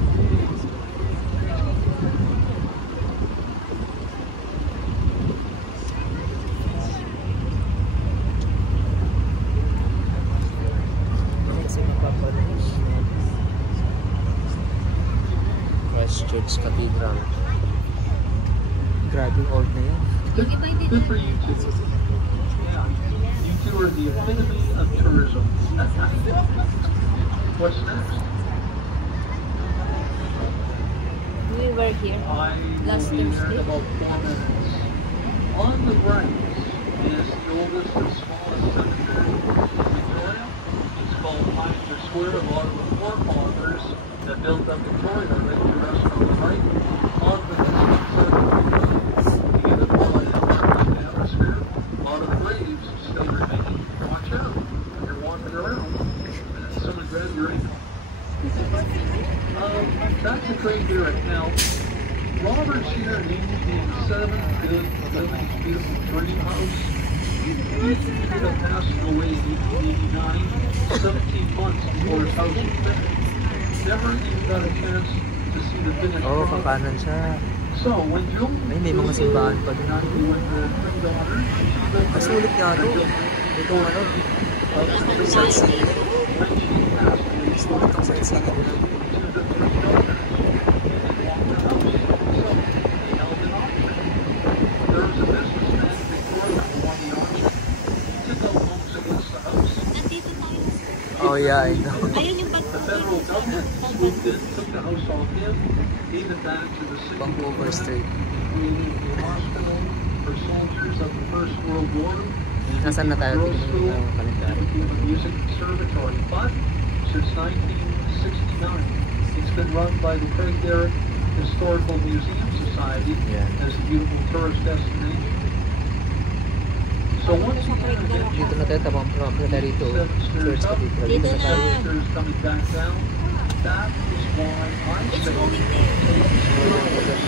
Christchurch Cathedral. Grabe old na yan. Good for you two. Yeah. You two are the epitome of tourism. What's next? We were here I last will be there in Thursday. about 4 minutes. On the right is the oldest and smallest cemetery in Victoria. It's called Pioneer Square. A lot of the forefathers that built up Victoria are right to rest on the right. Ogden is on the other side of the atmosphere. A lot of graves still remain. Watch out. You're walking around. Someone grab your ankle. Back to Craigdarroch now. Robert's here in 1887, building his beautiful dream house. He ended up passing away in 1889. 17 months before his house was finished. Never even got a chance to see the finished Oo, product. kakanan siya. So, when June May mga simbahan pa din. with her three daughters, Mas ulit nga ito. Itong ano, sightseeing. Mas ulit ang sightseeing. Oh yeah, I know. Ayun yung The federal government swooped in, took the house off him, gave it back to the city. Vancouver Street. Created a hospital for soldiers of the First World War. Nasaan na tayo? Girls' school, Tingnan mo yung kalendary. became a music conservatory. But since 1969, it's been run by the Craigdarroch Historical Museum Society as a beautiful tourist destination. So once again, Dito na tayo, tabang na rito. First Cathedral. Dito na tayo. stairs coming back down. That is why I It's say going there.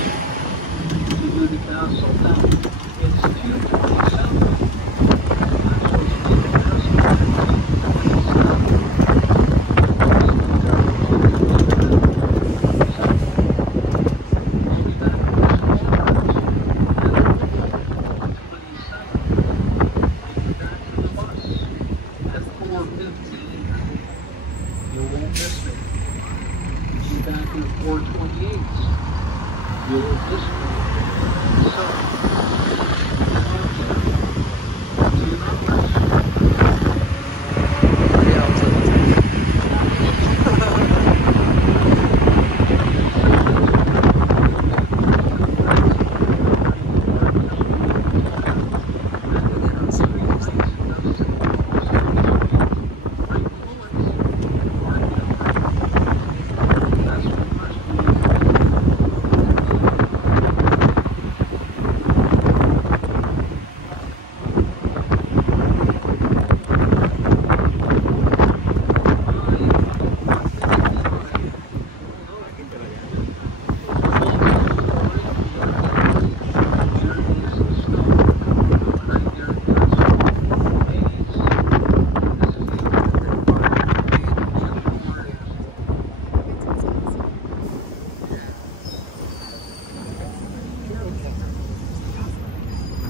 to do the castle. Now, it's 227.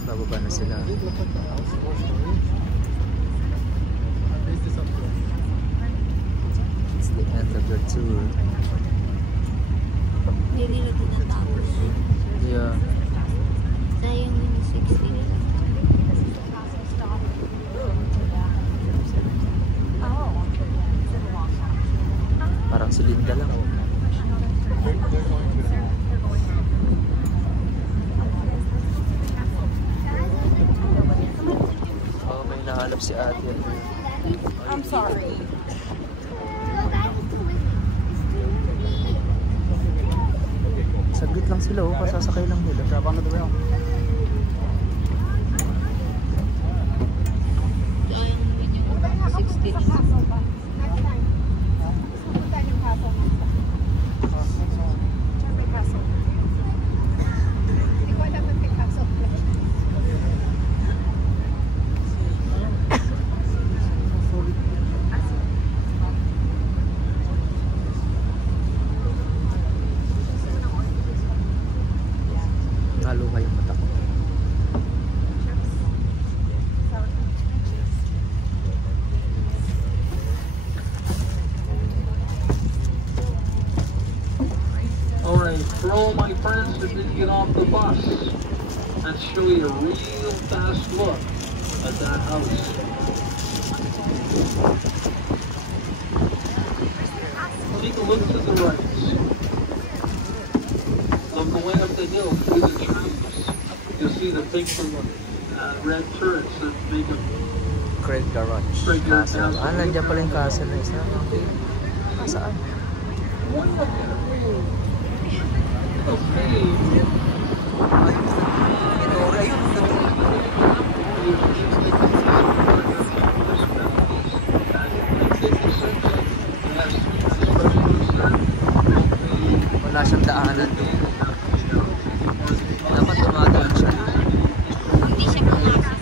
Bababa na sila. It's the end of your tour. Hindi nila tinatapos. Yeah. Sayang yung 60 nila. Parang si Linda lang. Oh. Oh, may nahanap si ate. I'm sorry. Saglit lang sila, oh. Pasasakay lang nila. Grab onto the rail. Sayang yung 60 nila. Naluha yung mata ko. Alright, for all my friends that didn't get off the bus, let's show you a real fast look at that house. Take a look to the right. On the way up the hill through the trees, you'll see the big red turrets that make a Craigdarroch Castle. Ah, nandiyan pala yung castle na isa. Saan? Wala siyang daanan doon. Dapat tumadaan siya. Hindi siya pumasok.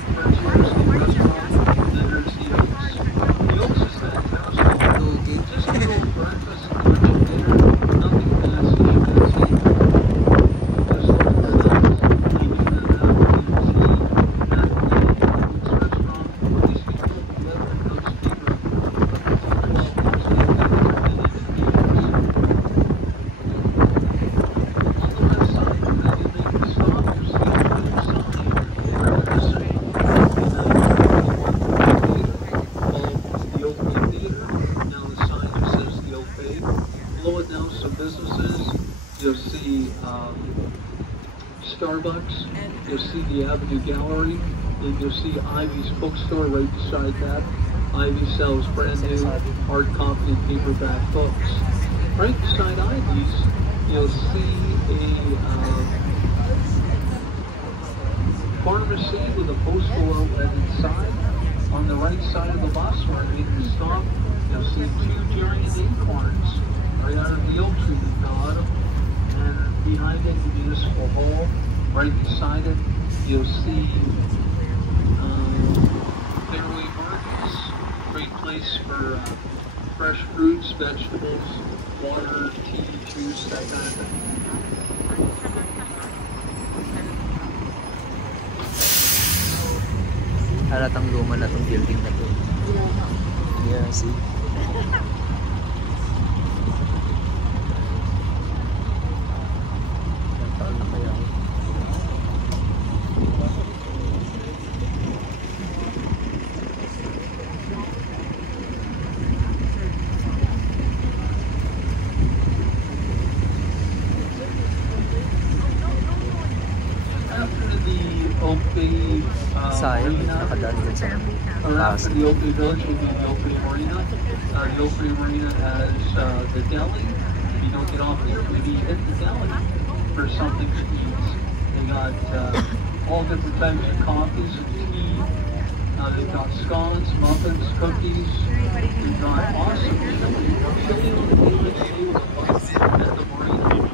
Starbucks. You'll see the Avenue Gallery, and you'll see Ivy's bookstore right beside that. Ivy sells brand new hard copy and paperback books. Right beside Ivy's, you'll see a pharmacy with a postal outlet inside. On the right side of the bus, where I made the stop, you'll see 2 giant acorns right out of the oak tree that fell out of them. And behind it, the municipal hall. Right beside it, you'll see Fairway Markets. Great place for fresh fruits, vegetables, water, tea, juice, that kind of thing. Halatang luma na itong building na to. Yeah, see? Ilang taon na kaya? Sayang, nakadaan din sa After the Ogden Village will be the Ogden Marina. The Ogden Marina has the deli. If you don't get off here, maybe hit the deli for something to eat. They got all different types of coffees and tea. They've got scones, muffins, cookies. They've got awesome chili. Chili on the daily day with a bus at the Marina.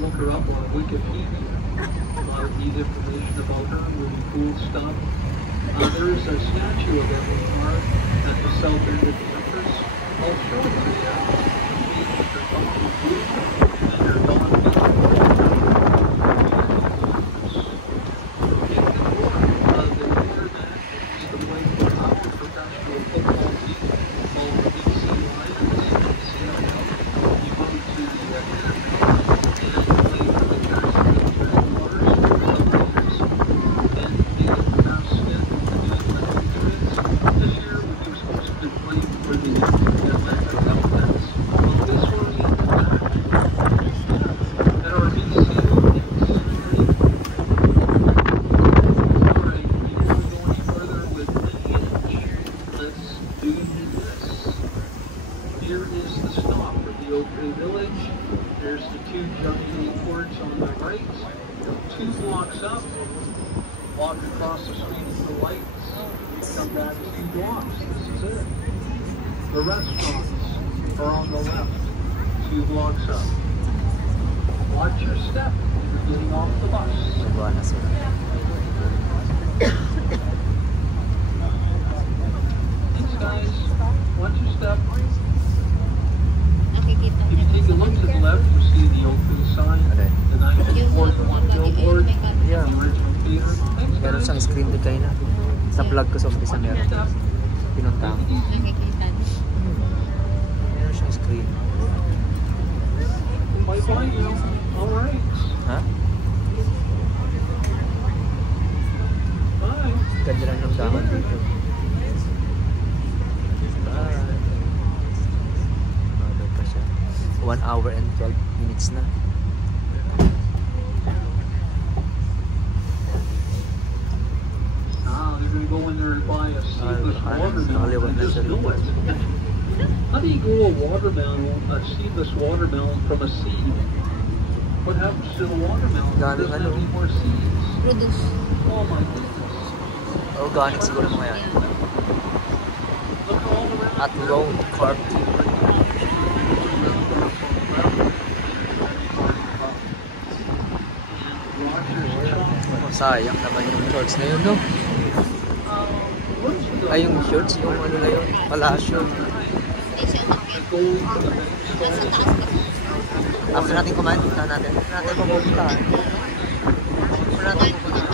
Look her up on Wikipedia. A lot of neat information about her, really cool stuff. There is a statue of Emily Carr at the south end of the Empress. I'll show you that. Her pumpkin blue and her dawn walk across the street the lights. You come back 2 blocks. This is it. The restaurants are on the left, 2 blocks up. Watch your step when you're getting off the bus. Thanks, guys. Watch your step. Nakikita If you take a look to the left, you see the Ogden sign, the 1941 billboard, the original theater. Thanks, Meron guys. siyang screen din kayo na. Sa vlog ko sa umpisa meron. Pinunta ko. Nakikita. Meron siyang screen. Bye-bye now. All right. Ha? Bye. Ganda lang ng daman dito. Bye. Mabay pa siya. 1 hour and 12 minutes na. They're going to go in there and buy a seedless watermelon nakaliwan and na just siya do dito. it. How do you grow a seedless watermelon from a seed? What happens to the watermelon? It doesn't have any more seeds. Produce. Oh my goodness. Organic siguro mga yan. Look all around. At low carb. Sayang naman yung shorts na yun, no? Ay, yung shorts, yung ano na yun, palasyo. After natin kumain, punta natin. After natin pupunta. After natin pupunta.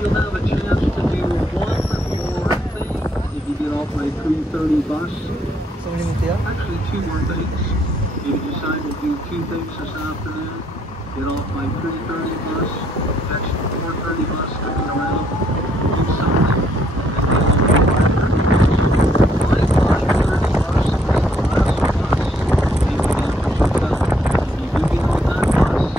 You'll have a chance to do one more thing if you get off my 3:30 bus. Actually, 2 more things. If you decide to do 2 things this afternoon, get off my 3:30 bus, catch the 4:30 bus coming around, do something, and then my 5:30 bus is the last bus. If you get on that bus,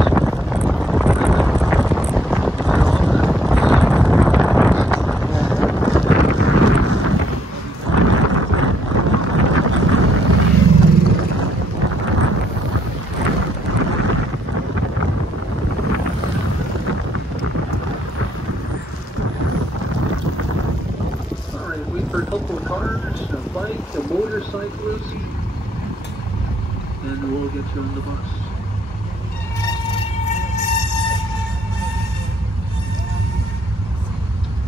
a motorcyclist, and we'll get you on the bus.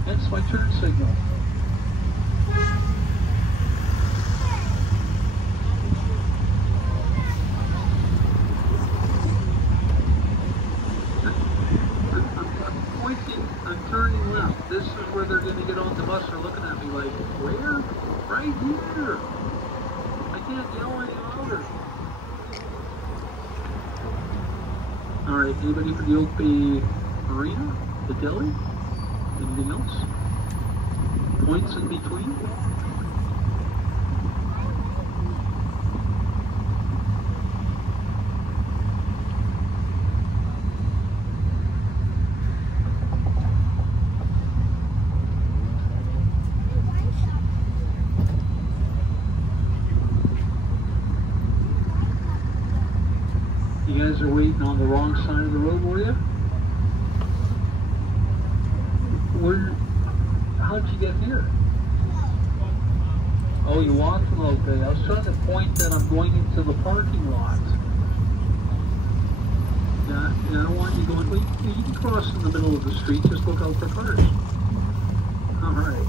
That's my turn signal. I'm turning left. This is where they're going to get on the bus. They're looking at me like, where? Right here. I can't yell any louder. Alright, anybody for the Oak Bay Marina? The deli? Anything else? Points in between? You guys are waiting on the wrong side of the road, were you? How'd you get here? Oh, you walking? Okay. I was trying to point that I'm going into the parking lot. Yeah, I don't want you going. Well, you can cross in the middle of the street. Just look out for cars. All right.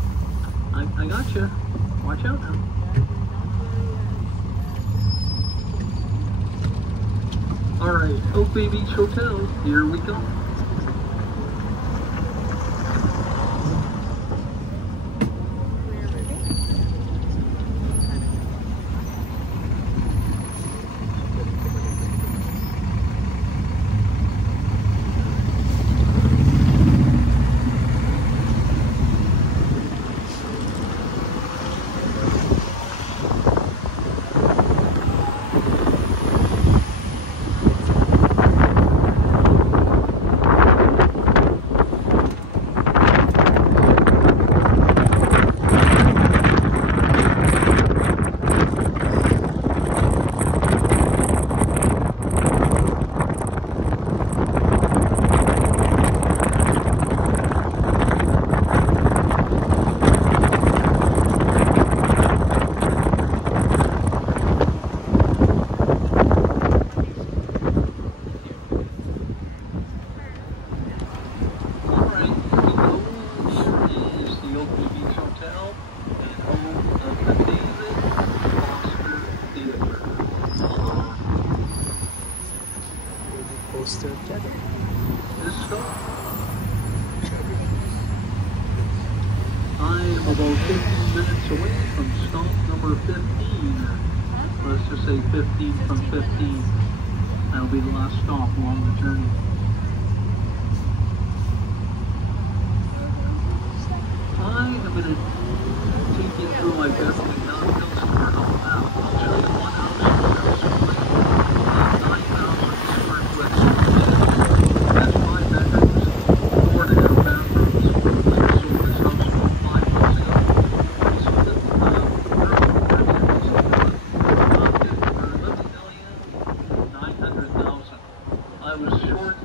I got you. Watch out now. All right, Ogden Beach Hotel. Here we go. I am about 15 minutes away from stop number 15. Let's just say 15 from 15. That'll be the last stop along the journey. I am going to take you through my Beverly Hills Cardinal map. I'll show you one house on 9,000 square foot. That's 5 bedrooms, 4 and a half bathrooms. I sold this house about 5 months ago. I sold it for $11,900,000. I was short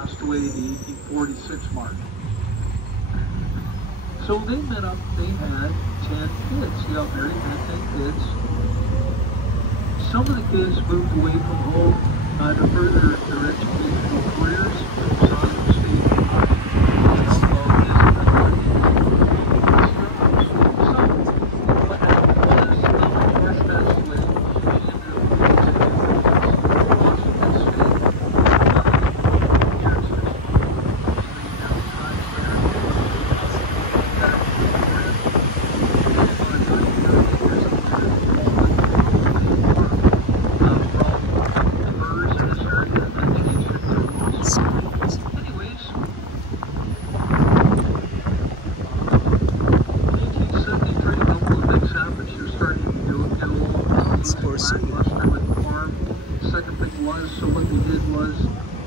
passed away at the 1846 mark. So they met up, they had 10 kids. They got married, had 10 kids. Some of the kids moved away from home to further their educational careers. Some stayed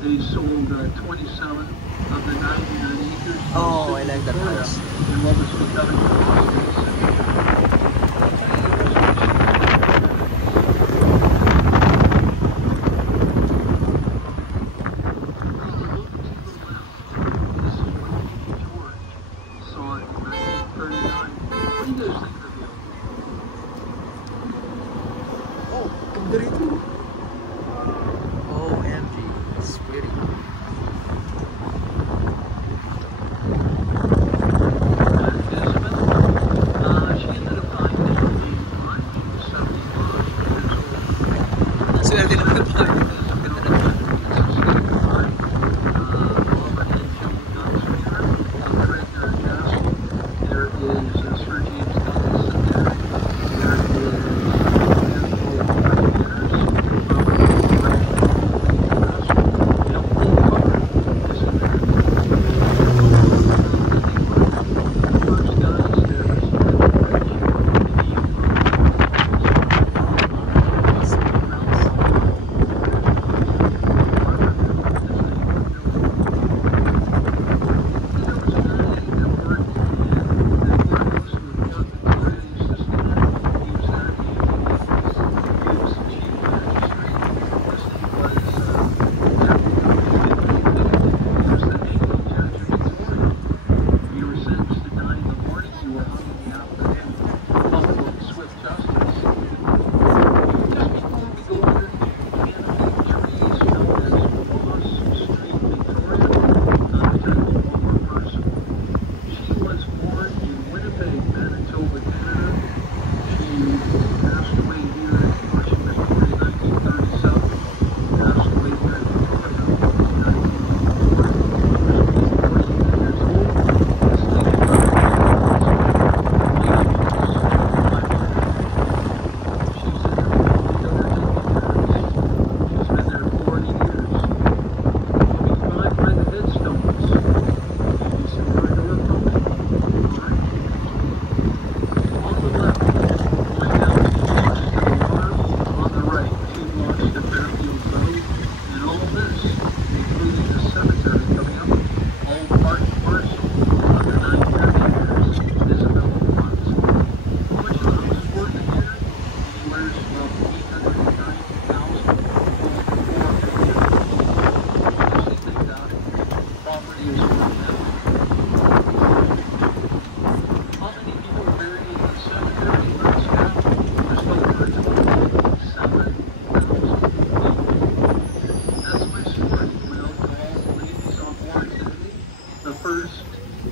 they sold 27 of the 99 acres. Oh, I like that house. In what was becoming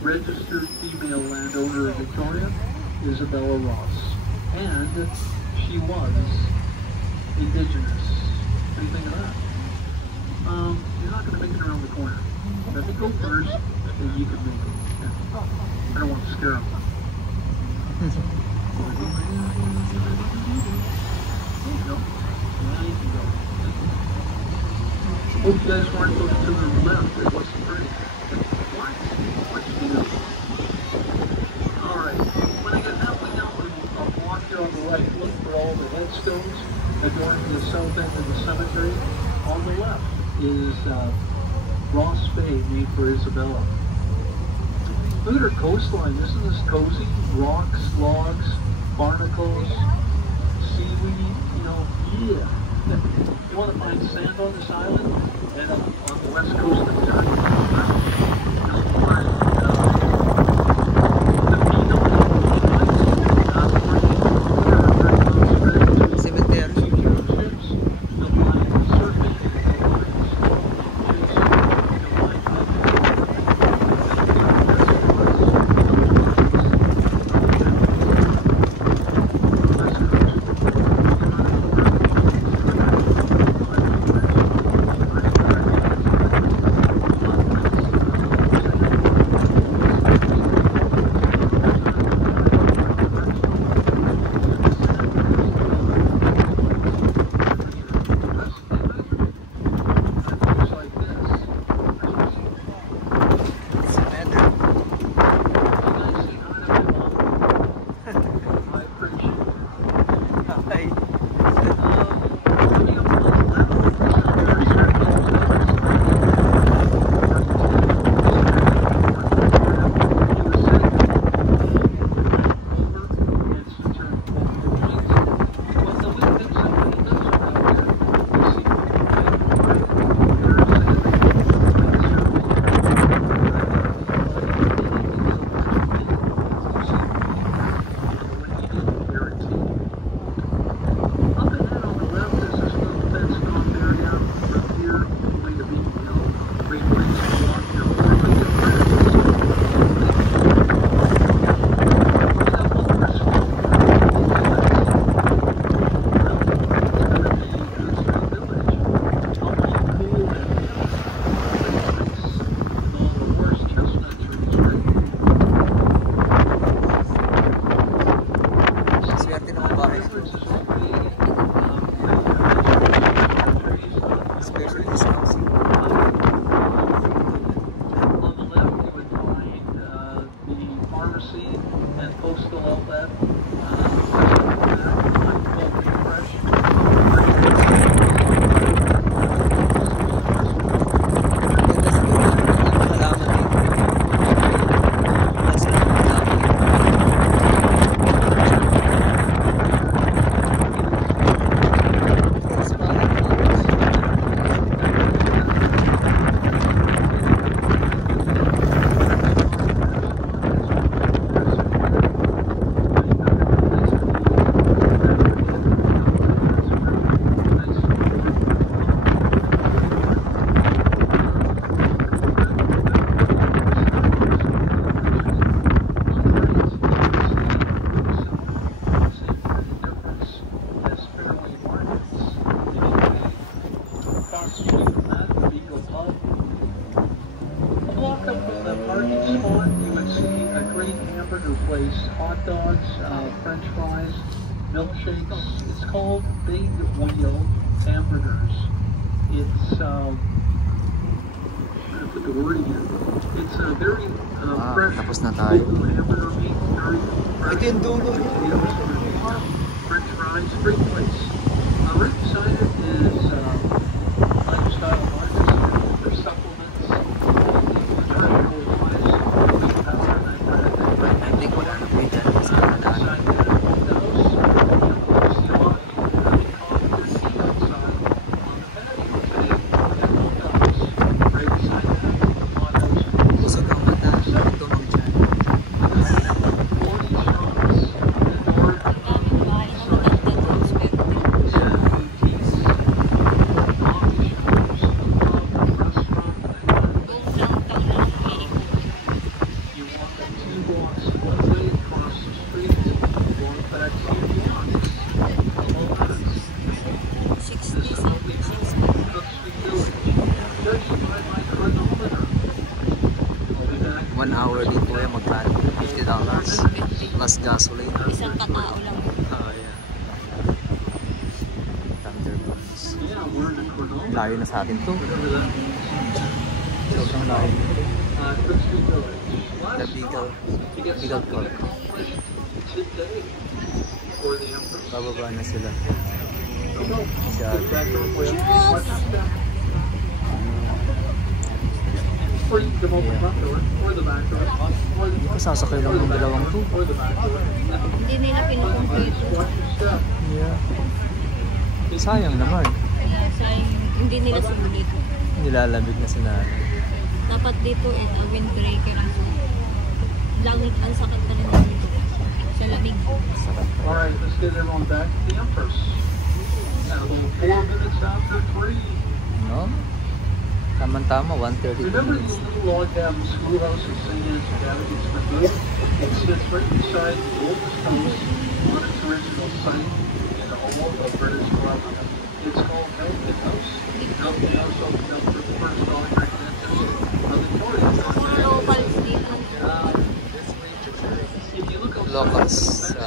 registered female landowner of Victoria, Isabella Ross, and she was Indigenous. What do you think of that? You're not going to make it around the corner. Let me go first, and you can make it. I don't want to scare them. There you go. There you go. Hope you guys weren't looking to the left. It wasn't pretty. Alright, when I get halfway down, I'll walk here on the right, look for all the headstones adorning the south end of the cemetery. On the left is Ross Bay, named for Isabella. Look at her coastline. Isn't this cozy? Rocks, logs, barnacles, seaweed, you know, yeah. You want to find sand on this island, and on the west coast of the island, you'll find milkshakes. It's called Big Wheel Hamburgers. It's I'm gonna put the word again. It's a very fresh tapos na tayo. hamburger meat, very fresh. Ito yung dulo. French fries, great place. Right beside it is lifestyle markets. There's supplements. I think wala na po dyan sa Canada. Plus gasoline. Isang katao lang. Yeah. Thunderbolts. Layo na sa atin to. Sobrang layo. The Beagle Court. Bababa na sila. Si Ate. Hindi ko sasakay lang ng dalawang to. Hindi nila pinukumpleto. Yeah. Sayang naman. Kaya sayang, hindi nila sumunod. Nilalamig na si nanay. Dapat dito, ito, windbreaker ang langit, ang sakat na rin dito. Sa lamig. Alright, let's get everyone back to the Empress. Now, 4 minutes after 3. No? Tama-tama, 1:32 Remember minutes. the little log cabin schoolhouse in St. Anne's Academy? It sits right beside the oldest house on its original site in the home of British Columbia. It's called Elgin House. Elgin House opened up for the first Dr. Victoria. Mga locals dito. If you look outside, Locals,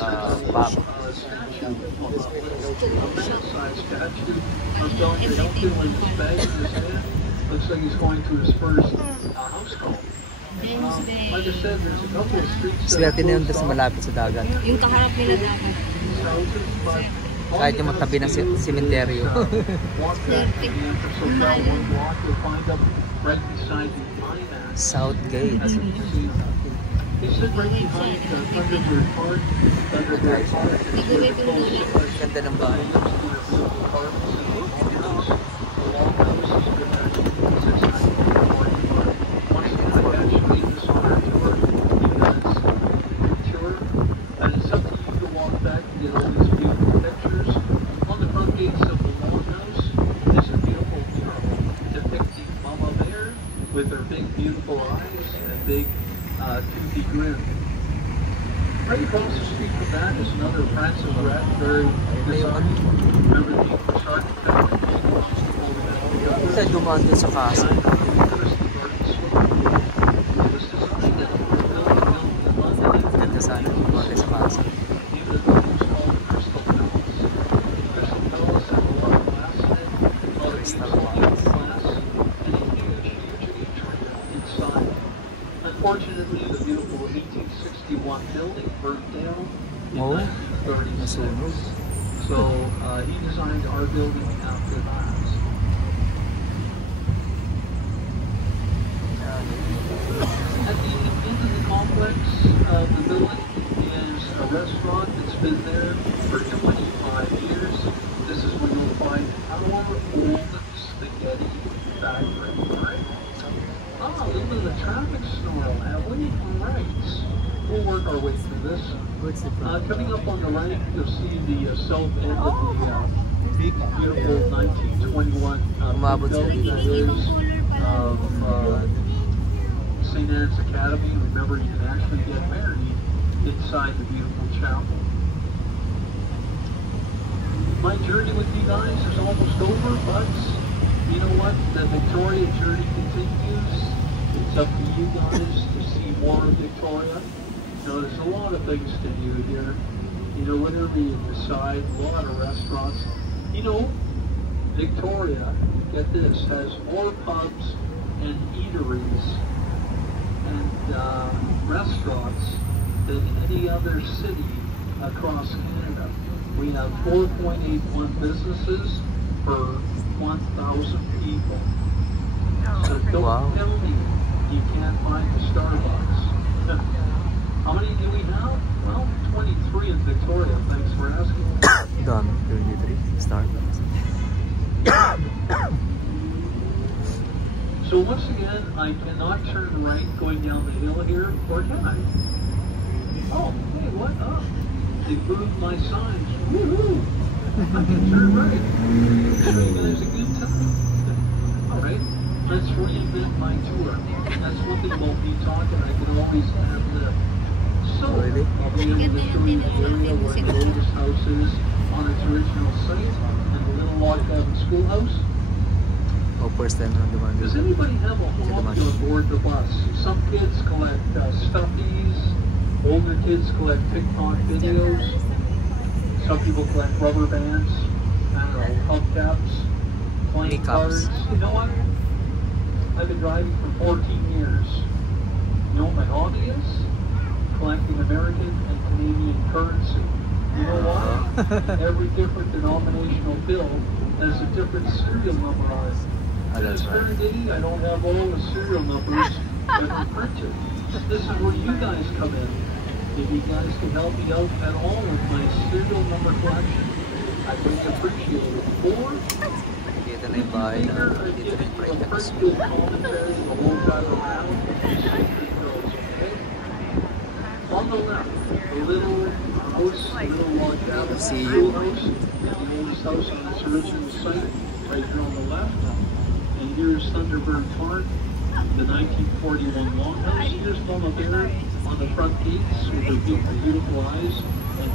Bob. statue, a man-sized statue of Dr. Elgin with his bag in his hand. Looks like he's going to his first house call. Like I said, there's a couple of streets Swerte na yun kasi malapit sa dagat. Yung kaharap nila dapat. Kahit yung matabi ng simenteryo. South Gate. They sit right behind Thunderbird Park. Thunderbird Park. Ganda ng bahay. With her big, beautiful eyes and big, toothy grin. Right across the street from that is another Francis Rathbury design. Remember the shark Kasi dumaan dun sa casa. Ganda sana dumaan dun sa casa. Crystal Palace. Unfortunately, the beautiful 1861 building burnt down in Oh, 1936. nasunog. So he designed our building after that. At the end of the complex of the building is a restaurant that's been there for 25 years. This is where you'll find our old spaghetti factory, right? Ah, a little bit of a traffic snarl, have we? Alright. We'll work our way through this. Coming up on the right, you'll see the south end of the big, beautiful 1921 building that is of St. Anne's Academy. Remember, you can actually get married inside the beautiful chapel. My journey with you guys is almost over, but you know what? The Victoria journey continues. It's up to you guys to see more of Victoria. You know, there's a lot of things to do here. You know, whatever you decide, a lot of restaurants. You know, Victoria, get this, has more pubs and eateries and restaurants than any other city across Canada. We have 4.81 businesses per 1,000 people. So don't tell me you can't find the Starbucks. How many do we have? Well, 23 in Victoria. Thanks for asking. Done. 33 Starbucks. So once again, I cannot turn right going down the hill here, or can I? Oh, hey, what up? They moved my signs. Woohoo! I can turn right. Show you guys a good time. Alright, let's reinvent my tour. That's one thing about me talking, I can always have the... So, I'll be able to show you the area where the oldest house is on its original site, and the little log cabin schoolhouse. Oh, first time na dumaan Does dun. anybody have a hobby on board the bus? Some kids collect stuffies, older kids collect TikTok videos, some people collect rubber bands, I don't know, hubcaps, playing cards. You know what? I've been driving for 14 years. You know what my hobby is? Collecting American and Canadian currency. You know why? Every different denominational bill has a different serial number on it. Oh, that's right. I don't have all the serial numbers that are printed. This is where you guys come in. If you guys can help me out at all with my serial number collection, I really appreciate it. Or Dito na yung bahay na dito na yung private house. the whole drive around and see the girls, okay? On the left, the little house, the little log cabin, See the you. house, the oldest house on its original site, right here on the left. And here's Thunderbird Park, the 1941 longhouse. Here's Mama Bear on the front gates with her beautiful, beautiful eyes.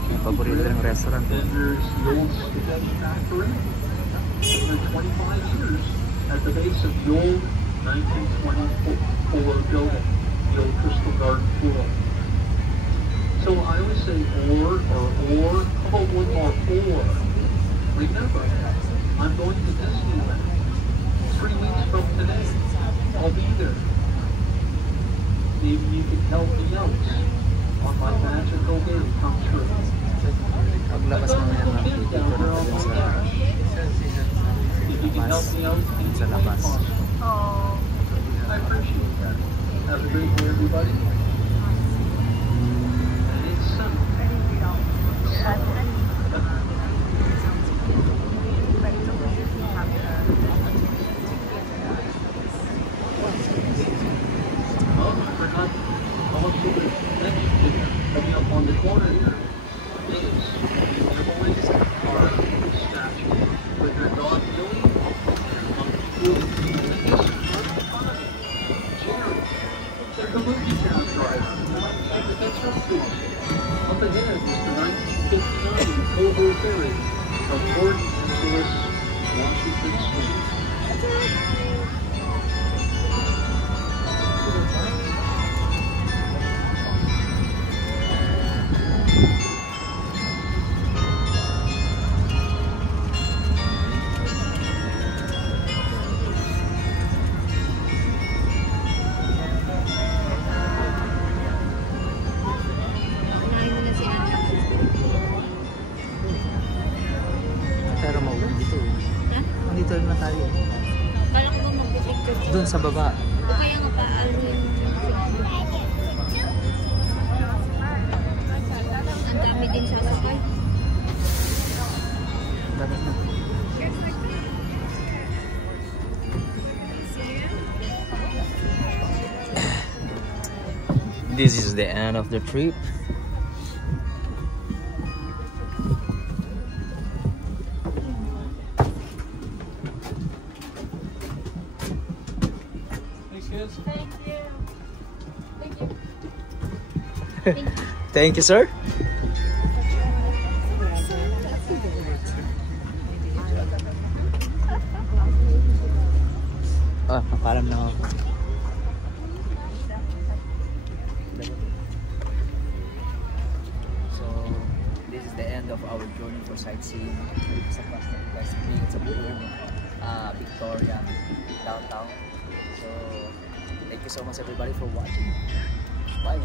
Yung paborito ng restaurant. Then there's the old spaghetti factory. For 25 years at the base of the old 1924 building, the old Crystal Garden Pool. So I always say or. How about one more or? Remember, I'm going to Disneyland 3 weeks from today. I'll be there. Maybe you can help me out on my magical day come true. Paglabas mo yan ng dito na dun sa If you can help me out, sa labas. Oh. I appreciate that. Have a great day, everybody. And it's summer. Oh, I forgot how much of it coming up on the corner here is the boys are a statue with their dog Billy. There's a movie cab driver. That's up to him. Up ahead is the 1959 Coho Ferry from Port Angeles, Washington State. Unahin mo na si Ana. Pero maulan dito. Ha? Nandito na tayo. Kala ko ba mag-picture siya? Doon sa baba. O kaya nga paano yung... Ang dami din sasakay. This is the end of the trip. Thanks, guys. Thank you, sir. Ah, parang na ako. So, this is the end of our journey for sightseeing. Sa Bastion, sa buong Victoria, downtown. So, thank you so much everybody for watching. Bye!